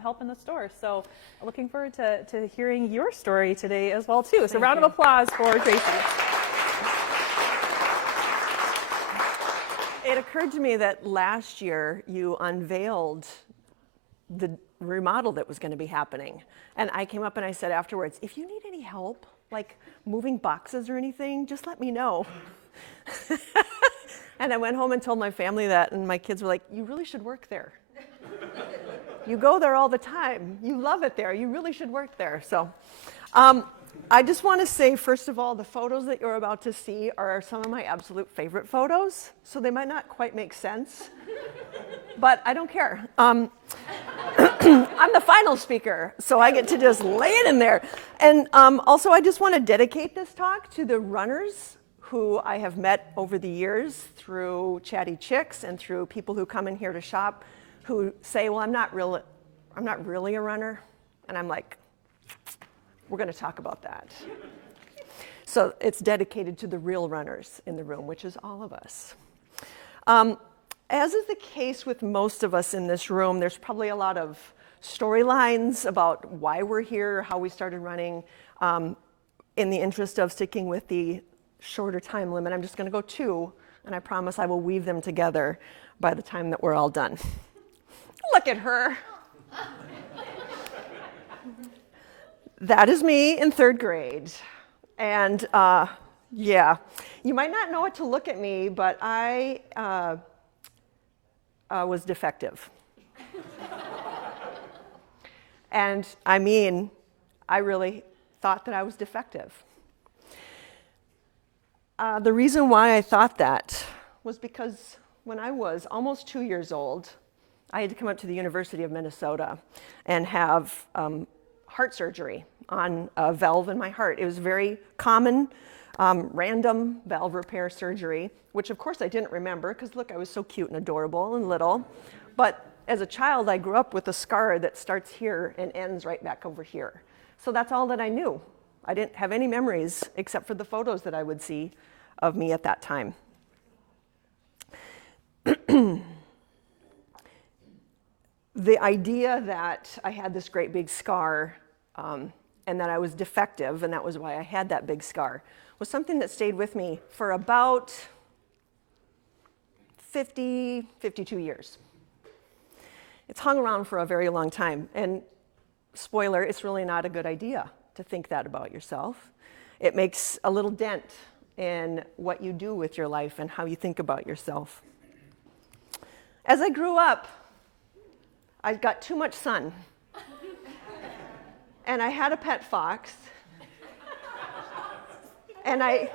help in the store. So looking forward to hearing your story today as well, too. So round of applause for Tracy. It occurred to me that last year you unveiled the remodel that was going to be happening. And I came up and I said afterwards, if you need any help, like moving boxes or anything, just let me know. And I went home and told my family that, and my kids were like, you really should work there. You go there all the time. You love it there. You really should work there. So I just want to say, first of all, the photos that you're about to see are some of my absolute favorite photos. So they might not quite make sense, but I don't care. I'm the final speaker, so I get to just lay it in there. And also, I just want to dedicate this talk to the runners who I have met over the years through Chatty Chicks and through people who come in here to shop who say, well, I'm not really a runner. And I'm like, we're going to talk about that. So it's dedicated to the real runners in the room, which is all of us. As is the case with most of us in this room, there's probably a lot of storylines about why we're here, how we started running. In the interest of sticking with the shorter time limit, I'm just going to go 2, and I promise I will weave them together by the time that we're all done. Look at her. That is me in 3rd grade. And yeah, you might not know it to look at me, but I was defective. And I mean, I really thought that I was defective. The reason why I thought that was because when I was almost 2 years old, I had to come up to the University of Minnesota and have heart surgery on a valve in my heart. It was very common, random valve repair surgery, which of course I didn't remember because look, I was so cute and adorable and little. But as a child, I grew up with a scar that starts here and ends right back over here. So that's all that I knew. I didn't have any memories except for the photos that I would see of me at that time. The idea that I had this great big scar and that I was defective, and that was why I had that big scar, was something that stayed with me for about 52 years. It's hung around for a very long time, and spoiler, it's really not a good idea to think that about yourself. It makes a little dent in what you do with your life and how you think about yourself. As I grew up, I got too much sun. And I had a pet fox. And I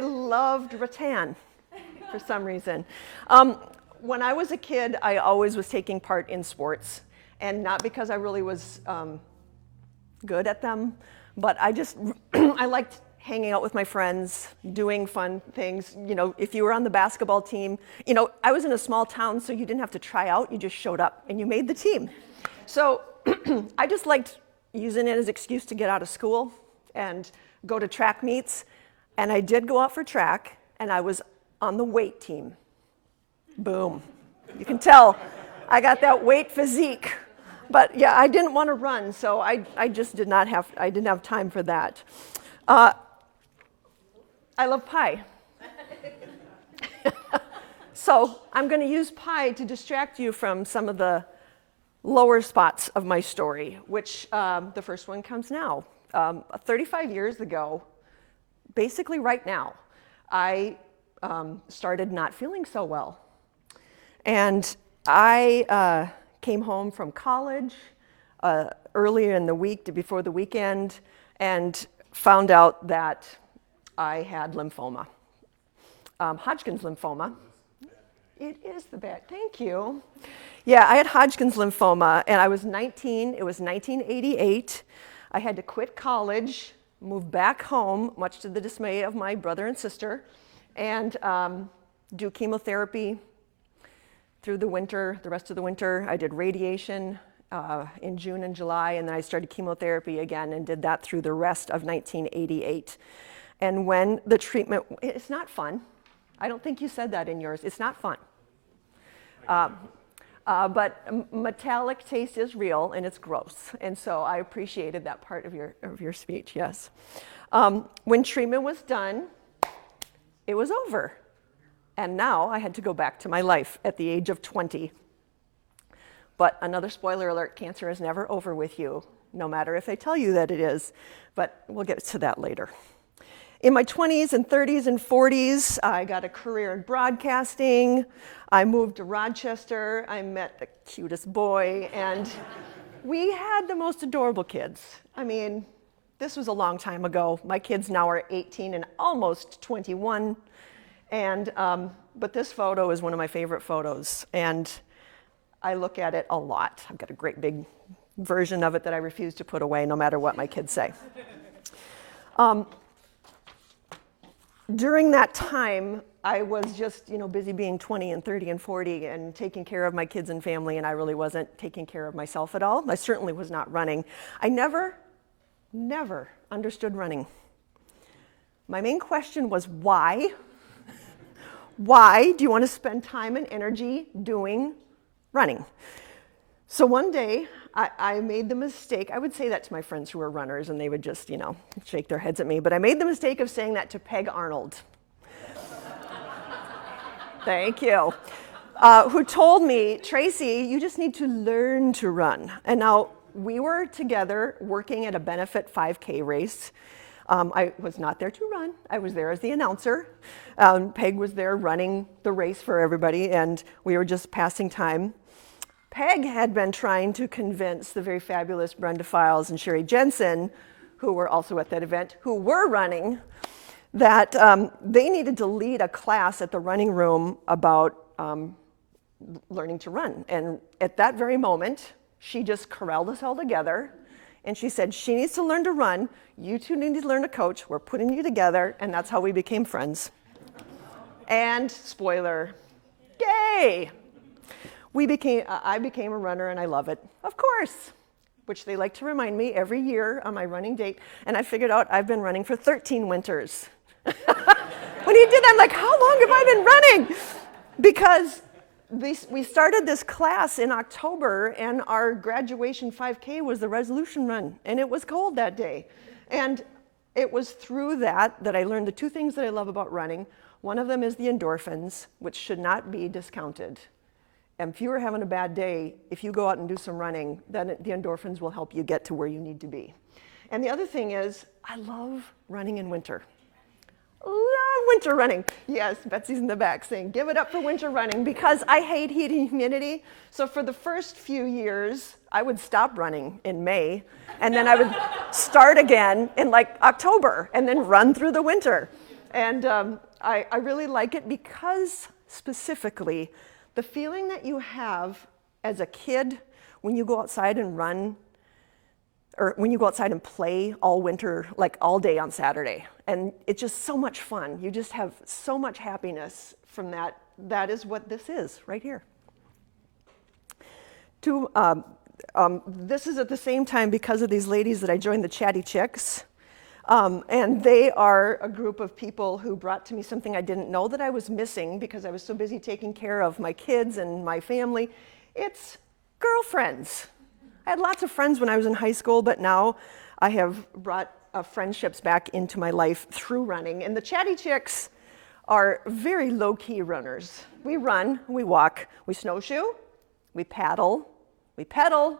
loved rattan for some reason. When I was a kid, I always was taking part in sports, and not because I really was good at them, but I liked hanging out with my friends, doing fun things. You know, if you were on the basketball team, I was in a small town, so you didn't have to try out, you just showed up and you made the team. So I just liked using it as an excuse to get out of school and go to track meets. And I did go out for track, and I was on the weight team. Boom. You can tell I got that weight physique. But yeah, I didn't want to run, so I just didn't have time for that. I love pie. So I'm going to use pie to distract you from some of the lower spots of my story, which the first one comes now. 35 years ago, basically right now, I started not feeling so well. And I came home from college earlier in the week, before the weekend, and found out that I had lymphoma, Hodgkin's lymphoma. It is the bad, thank you. Yeah, I had Hodgkin's lymphoma, and I was 19. It was 1988. I had to quit college, move back home, much to the dismay of my brother and sister, and do chemotherapy through the winter, the rest of the winter. I did radiation, in June and July, and then I started chemotherapy again and did that through the rest of 1988. And when the treatment, it's not fun. I don't think you said that in yours. It's not fun. But metallic taste is real and it's gross. And so I appreciated that part of your speech, yes. When treatment was done, it was over. And now I had to go back to my life at the age of 20. But another spoiler alert, cancer is never over with you, no matter if they tell you that it is. But we'll get to that later. In my 20s and 30s and 40s, I got a career in broadcasting. I moved to Rochester. I met the cutest boy, and we had the most adorable kids. I mean, this was a long time ago. My kids now are 18 and almost 21. And, but this photo is one of my favorite photos, and I look at it a lot. I've got a great big version of it that I refuse to put away no matter what my kids say. During that time, I was just, busy being 20 and 30 and 40 and taking care of my kids and family, and I really wasn't taking care of myself at all. I certainly was not running. I never understood running. My main question was why? Why do you want to spend time and energy doing running? So one day, I made the mistake. I would say that to my friends who were runners, and they would just, shake their heads at me. But I made the mistake of saying that to Peg Arnold. Thank you. Who told me, Tracy, you just need to learn to run. And now, we were together working at a benefit 5K race. I was not there to run. I was there as the announcer. Peg was there running the race for everybody, and we were just passing time. Peg had been trying to convince the very fabulous Brenda Files and Sherry Jensen, who were also at that event, who were running, that they needed to lead a class at the running room about learning to run. And at that very moment, she just corralled us all together, and she said, she needs to learn to run. You two need to learn to coach. We're putting you together, and that's how we became friends. And spoiler, yay! I became a runner, and I love it, of course, which they like to remind me every year on my running date. And I figured out I've been running for 13 winters. When he did, I'm like, how long have I been running? Because we started this class in October, and our graduation 5K was the resolution run, and it was cold that day. And it was through that I learned the two things that I love about running. One of them is the endorphins, which should not be discounted. And if you are having a bad day, if you go out and do some running, then the endorphins will help you get to where you need to be. And the other thing is, I love running in winter. Love winter running. Yes, Betsy's in the back saying, give it up for winter running, because I hate heat and humidity. So for the first few years, I would stop running in May, and then I would start again in like October, and then run through the winter. And I really like it because, specifically, the feeling that you have as a kid when you go outside and run, or when you go outside and play all winter, like all day on Saturday. And it's just so much fun. You just have so much happiness from that. That is what this is right here. This is at the same time because of these ladies that I joined the Chatty Chicks. And they are a group of people who brought to me something I didn't know that I was missing because I was so busy taking care of my kids and my family. It's girlfriends. I had lots of friends when I was in high school, but now I have brought friendships back into my life through running. And the Chatty Chicks are very low-key runners. We run, we walk, we snowshoe, we paddle, we pedal.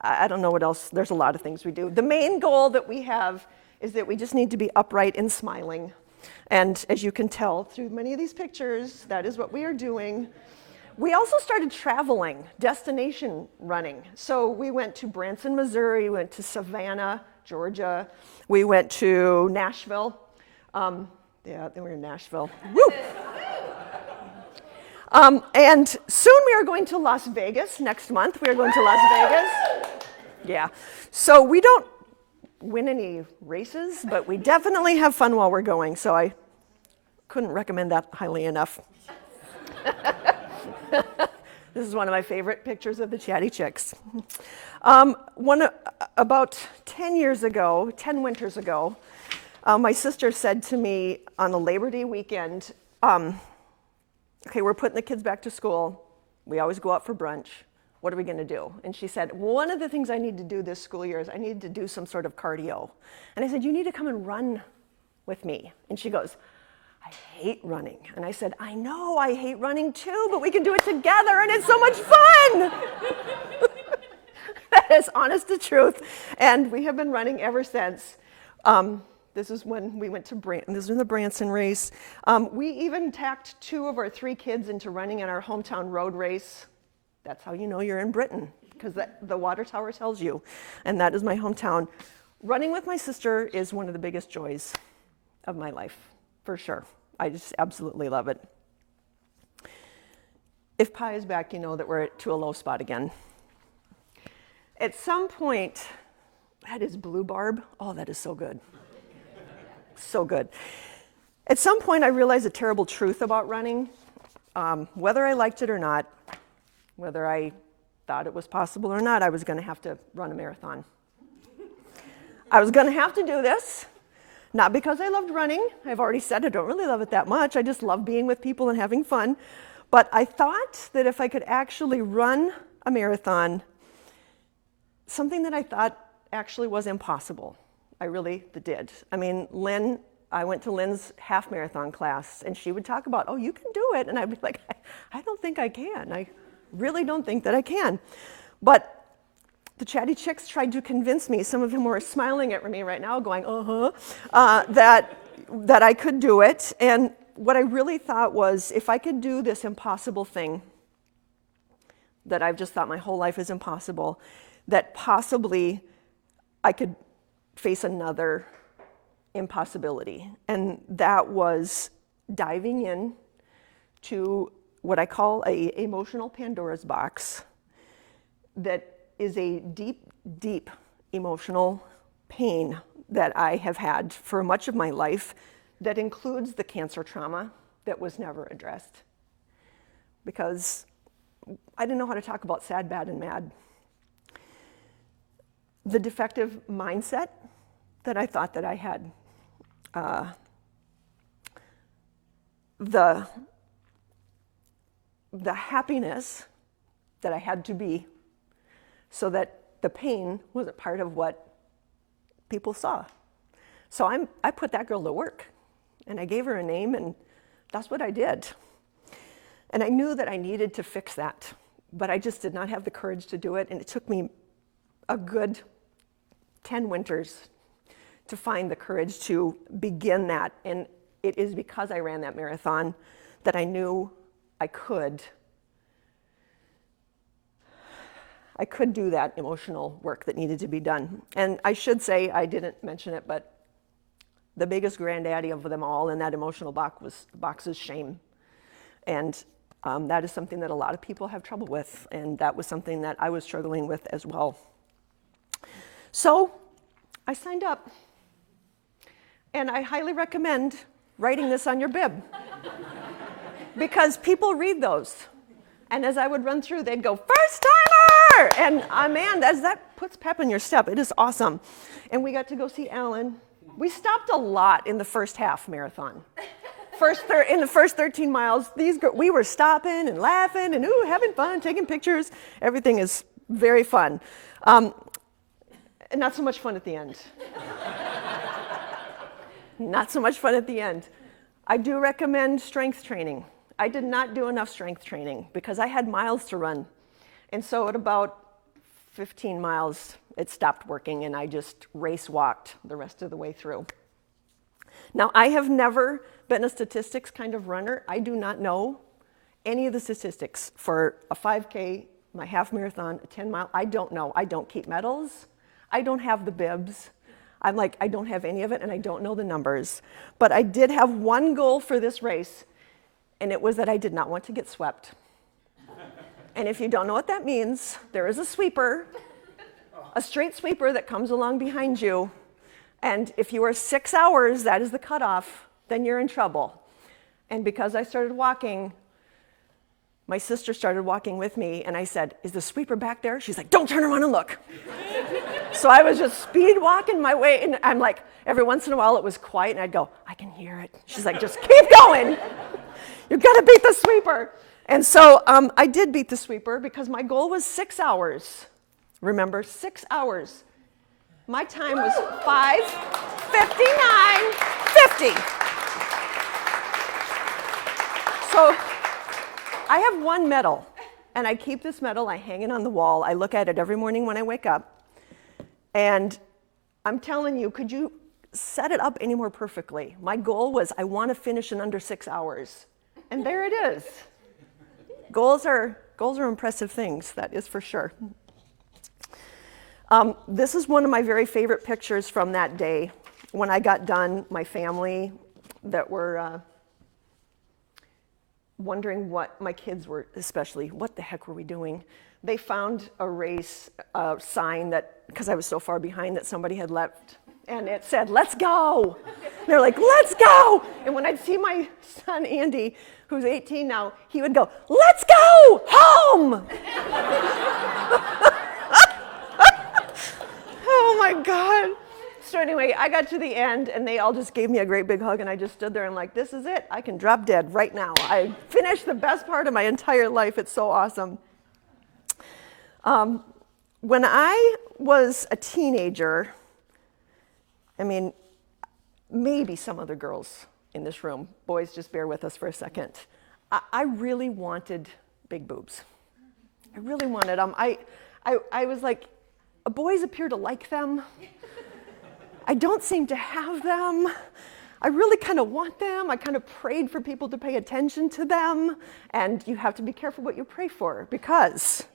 I don't know what else. There's a lot of things we do. The main goal that we have is that we just need to be upright and smiling. And as you can tell through many of these pictures, that is what we are doing. We also started traveling, destination running. So we went to Branson, Missouri, we went to Savannah, Georgia. We went to Nashville. Yeah, then we were in Nashville. Woo! And soon we are going to Las Vegas. Next month we are going to Las Vegas. Yeah. So we don't win any races, but we definitely have fun while we're going. So I couldn't recommend that highly enough. This is one of my favorite pictures of the Chatty Chicks. About 10 years ago, 10 winters ago, my sister said to me on a Labor Day weekend, okay, we're putting the kids back to school. We always go out for brunch. What are we going to do? And she said, one of the things I need to do this school year is I need to do some sort of cardio. And I said, you need to come and run with me. And she goes, I hate running. And I said, I know I hate running too, but we can do it together and it's so much fun. That is honest to truth. And we have been running ever since. This is when we went to this was in the Branson race. We even tacked 2 of our 3 kids into running in our hometown road race. That's how you know you're in Britain, because the water tower tells you. And that is my hometown. Running with my sister is one of the biggest joys of my life, for sure. I just absolutely love it. If Pi is back, you know that we're to a low spot again. At some point, that is blue barb. Oh, that is so good. So good. At some point, I realized a terrible truth about running. Whether I liked it or not, whether I thought it was possible or not, I was going to have to run a marathon. I was going to have to do this, not because I loved running. I've already said I don't really love it that much. I just love being with people and having fun. But I thought that if I could actually run a marathon, something that I thought actually was impossible, I really did. I mean, I went to Lynn's half marathon class, and she would talk about, oh, you can do it. And I'd be like, I don't think I can. I really don't think that I can. But the Chatty Chicks tried to convince me, some of them were smiling at me right now going, that I could do it. And what I really thought was, if I could do this impossible thing that I've just thought my whole life is impossible, that possibly I could face another impossibility. And that was diving in to what I call a emotional Pandora's box that is a deep, deep emotional pain that I have had for much of my life that includes the cancer trauma that was never addressed. Because I didn't know how to talk about sad, bad, and mad. The defective mindset that I thought that I had. The happiness that I had to be so that the pain wasn't part of what people saw. So I put that girl to work, and I gave her a name, and that's what I did. And I knew that I needed to fix that, but I just did not have the courage to do it, and it took me a good 10 winters to find the courage to begin that. And it is because I ran that marathon that I knew I could do that emotional work that needed to be done. And I should say, I didn't mention it, but the biggest granddaddy of them all in that emotional box is shame. And that is something that a lot of people have trouble with, and that was something that I was struggling with as well. So I signed up, and I highly recommend writing this on your bib because people read those. And as I would run through, they'd go, first timer! And man, that puts pep in your step. It is awesome. And we got to go see Alan. We stopped a lot in the first half marathon. In the first 13 miles, we were stopping and laughing and having fun, taking pictures. Everything is very fun. And not so much fun at the end. Not so much fun at the end. I do recommend strength training. I did not do enough strength training because I had miles to run. And so at about 15 miles, it stopped working, and I just race walked the rest of the way through. Now, I have never been a statistics kind of runner. I do not know any of the statistics for a 5K, my half marathon, a 10 mile. I don't know. I don't keep medals. I don't have the bibs. I'm like, I don't have any of it, and I don't know the numbers. But I did have one goal for this race, and it was that I did not want to get swept. And if you don't know what that means, there is a sweeper, a street sweeper that comes along behind you. And if you are 6 hours, that is the cutoff, then you're in trouble. And because I started walking, my sister started walking with me, and I said, "Is the sweeper back there?" She's like, "Don't turn around and look." So I was just speed walking my way, and I'm like, every once in a while it was quiet, and I'd go, "I can hear it." She's like, "Just keep going. You've got to beat the sweeper." And so I did beat the sweeper because my goal was 6 hours. Remember, 6 hours. My time was 5:59:50. So I have one medal, and I keep this medal. I hang it on the wall. I look at it every morning when I wake up. And I'm telling you, could you set it up any more perfectly? My goal was I want to finish in under 6 hours. And there it is. Goals are impressive things, that is for sure. This is one of my very favorite pictures from that day. When I got done, my family that were wondering what my kids were, especially, what the heck were we doing? They found a race sign that, because I was so far behind, that somebody had left, and it said, "Let's go." And they're like, "Let's go." And when I'd see my son Andy, who's 18 now, he would go, "Let's go home." Oh my God. So anyway, I got to the end, and they all just gave me a great big hug, and I just stood there and like, this is it. I can drop dead right now. I finished the best part of my entire life. It's so awesome. When I was a teenager, I mean, maybe some other girls in this room, boys, just bear with us for a second. I really wanted big boobs. I really wanted them. I was like, boys appear to like them. I don't seem to have them. I really kind of want them. I kind of prayed for people to pay attention to them. And you have to be careful what you pray for, because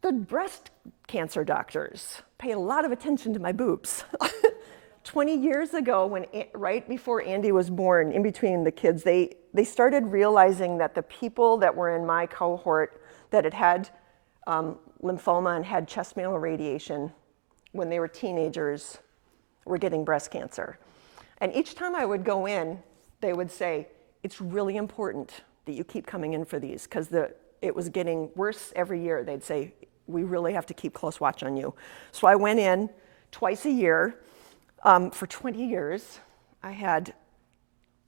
the breast cancer doctors pay a lot of attention to my boobs. 20 years ago, right before Andy was born, in between the kids, they started realizing that the people that were in my cohort that had lymphoma and had chest male radiation when they were teenagers were getting breast cancer. And each time I would go in, they would say, "It's really important that you keep coming in for these," because it was getting worse every year. They'd say, "We really have to keep close watch on you." So I went in twice a year. For 20 years, I had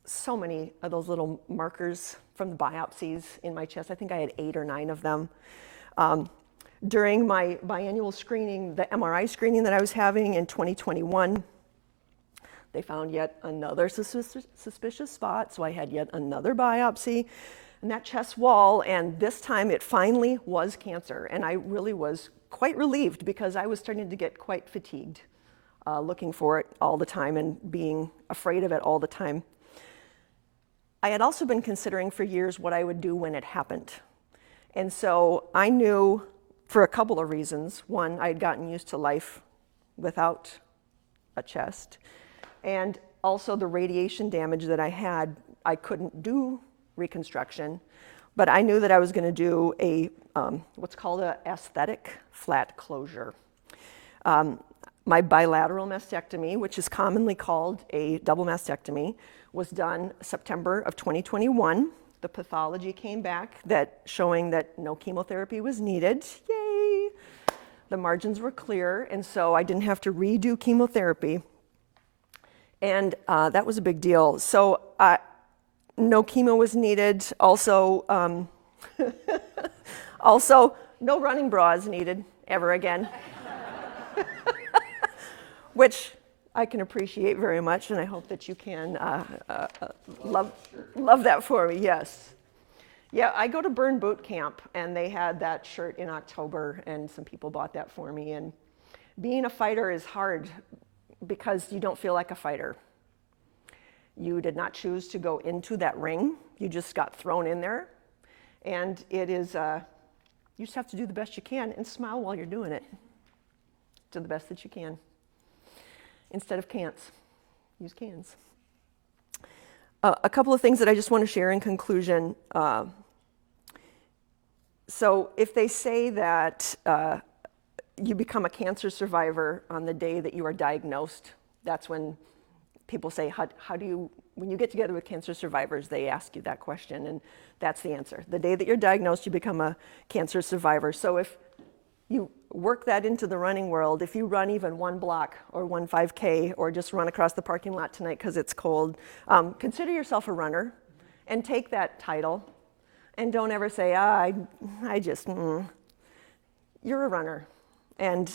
so many of those little markers from the biopsies in my chest. I think I had 8 or 9 of them. During my biannual screening, the MRI screening that I was having in 2021, they found yet another suspicious spot, so I had yet another biopsy in that chest wall, and this time it finally was cancer. And I really was quite relieved, because I was starting to get quite fatigued looking for it all the time and being afraid of it all the time. I had also been considering for years what I would do when it happened. And so I knew, for a couple of reasons. One, I had gotten used to life without a chest. And also the radiation damage that I had, I couldn't do reconstruction, but I knew that I was going to do a what's called an aesthetic flat closure. My bilateral mastectomy, which is commonly called a double mastectomy, was done September of 2021. The pathology came back showing that no chemotherapy was needed. Yay! The margins were clear, and so I didn't have to redo chemotherapy. And that was a big deal. So no chemo was needed. Also, no running bras needed ever again, which I can appreciate very much, and I hope that you can love that for me, yes. Yeah, I go to Burn Boot Camp, and they had that shirt in October, and some people bought that for me. And being a fighter is hard because you don't feel like a fighter. You did not choose to go into that ring. You just got thrown in there. And it is, you just have to do the best you can and smile while you're doing it. Do the best that you can. Instead of can'ts, use cans. A couple of things that I just want to share in conclusion. So if they say that you become a cancer survivor on the day that you are diagnosed, that's when people say, how do you when you get together with cancer survivors, they ask you that question, and that's the answer. The day that you're diagnosed, you become a cancer survivor. So if you work that into the running world, if you run even 1 block or 1 5K or just run across the parking lot tonight because it's cold, consider yourself a runner and take that title. And don't ever say, you're a runner. And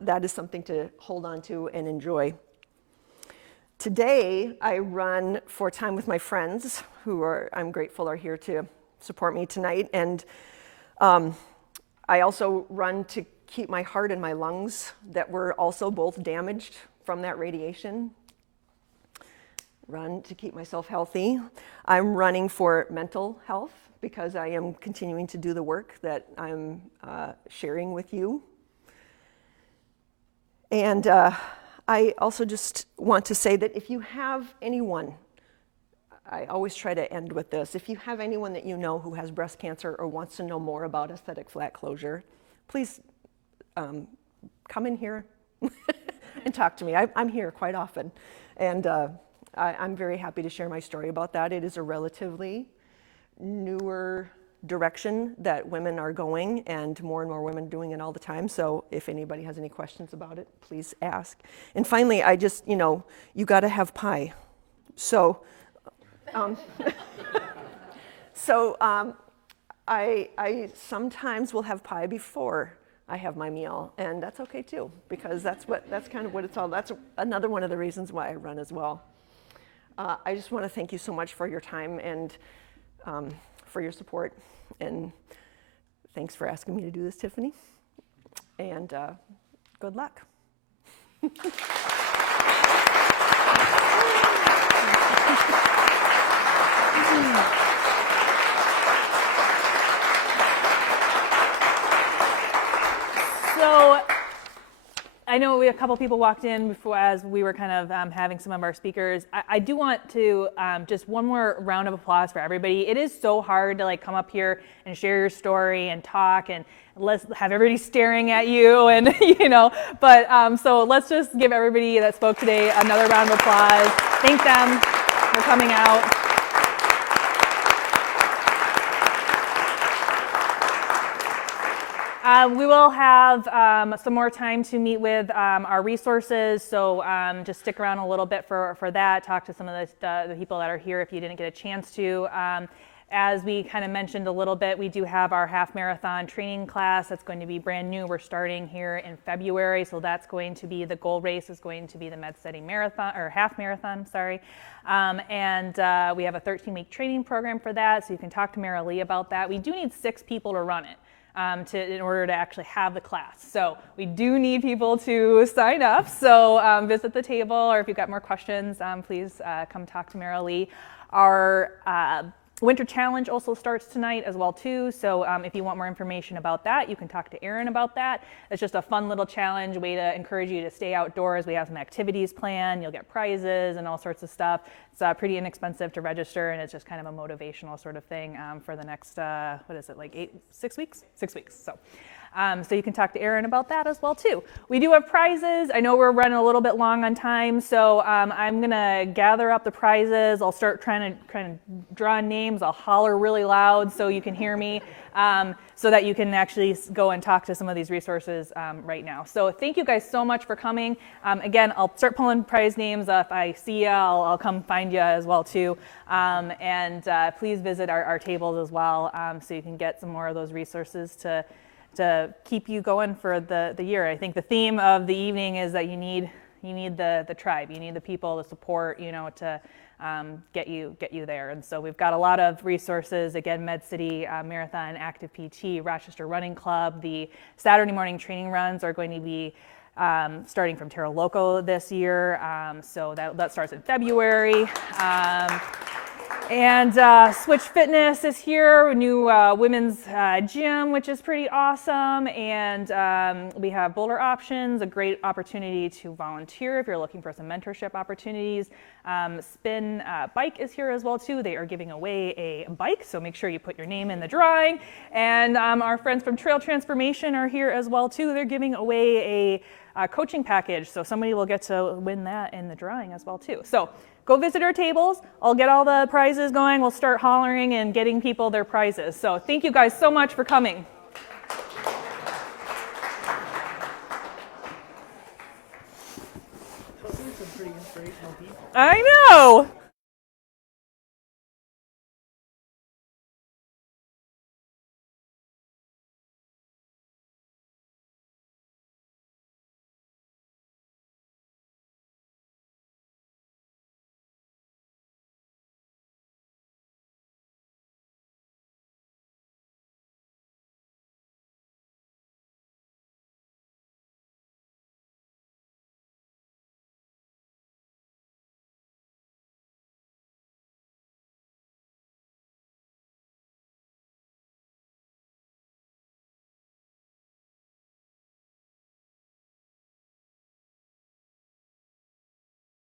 that is something to hold on to and enjoy. Today, I run for time with my friends who I'm grateful are here to support me tonight. And I also run to keep my heart and my lungs that were also both damaged from that radiation. Run to keep myself healthy. I'm running for mental health because I am continuing to do the work that I'm sharing with you. And I also just want to say that if you have anyone, I always try to end with this, if you have anyone that you know who has breast cancer or wants to know more about aesthetic flat closure, please come in here and talk to me. I'm here quite often. And I'm very happy to share my story about that. It is a relatively newer direction that women are going, and more women doing it all the time. So if anybody has any questions about it, please ask. And finally, I just, you got to have pie. So, I sometimes will have pie before I have my meal, and that's okay too, because that's kind of what it's all. That's another one of the reasons why I run as well. I just want to thank you so much for your time and for your support, and thanks for asking me to do this, Tiffany. And good luck. So I know a couple people walked in before as we were kind of having some of our speakers. I do want to just one more round of applause for everybody. It is so hard to come up here and share your story and talk and let's have everybody staring at you and but so let's just give everybody that spoke today another round of applause. Thank them for coming out. We will have some more time to meet with our resources, so just stick around a little bit for that, talk to some of the people that are here if you didn't get a chance to. As we kind of mentioned a little bit, we do have our half marathon training class that's going to be brand new. We're starting here in February, so that's going to be the goal race is going to be the Med City Marathon, or half marathon, sorry. And we have a 13-week training program for that, so you can talk to Mara Lee about that. We do need 6 people to run it. In order to actually have the class. So we do need people to sign up. So visit the table, or if you've got more questions, please come talk to Mara Lee. Our Winter Challenge also starts tonight as well too. So if you want more information about that, you can talk to Erin about that. It's just a fun little challenge, way to encourage you to stay outdoors. We have some activities planned. You'll get prizes and all sorts of stuff. It's pretty inexpensive to register, and it's just kind of a motivational sort of thing for the next, 6 weeks? 6 weeks. So you can talk to Erin about that as well too. We do have prizes. I know we're running a little bit long on time, so I'm gonna gather up the prizes. I'll start trying to draw names. I'll holler really loud so you can hear me, so that you can actually go and talk to some of these resources right now. So thank you guys so much for coming. Again, I'll start pulling prize names. If I see you, I'll come find you as well too. And please visit our tables as well, so you can get some more of those resources to keep you going for the year. I think the theme of the evening is that you need the tribe, you need the people, the support, to get you there. And so we've got a lot of resources. Again, Med City Marathon, Active PT, Rochester Running Club. The Saturday morning training runs are going to be starting from Terra Loco this year. So that starts in February. And Switch Fitness is here, a new women's gym, which is pretty awesome. And we have Boulder Options, a great opportunity to volunteer if you're looking for some mentorship opportunities. Spin Bike is here as well too. They are giving away a bike, so make sure you put your name in the drawing. And our friends from Trail Transformation are here as well too. They're giving away coaching package. So somebody will get to win that in the drawing as well too. So go visit our tables. I'll get all the prizes going. We'll start hollering and getting people their prizes. So thank you guys so much for coming. Those are some pretty inspirational people. I know.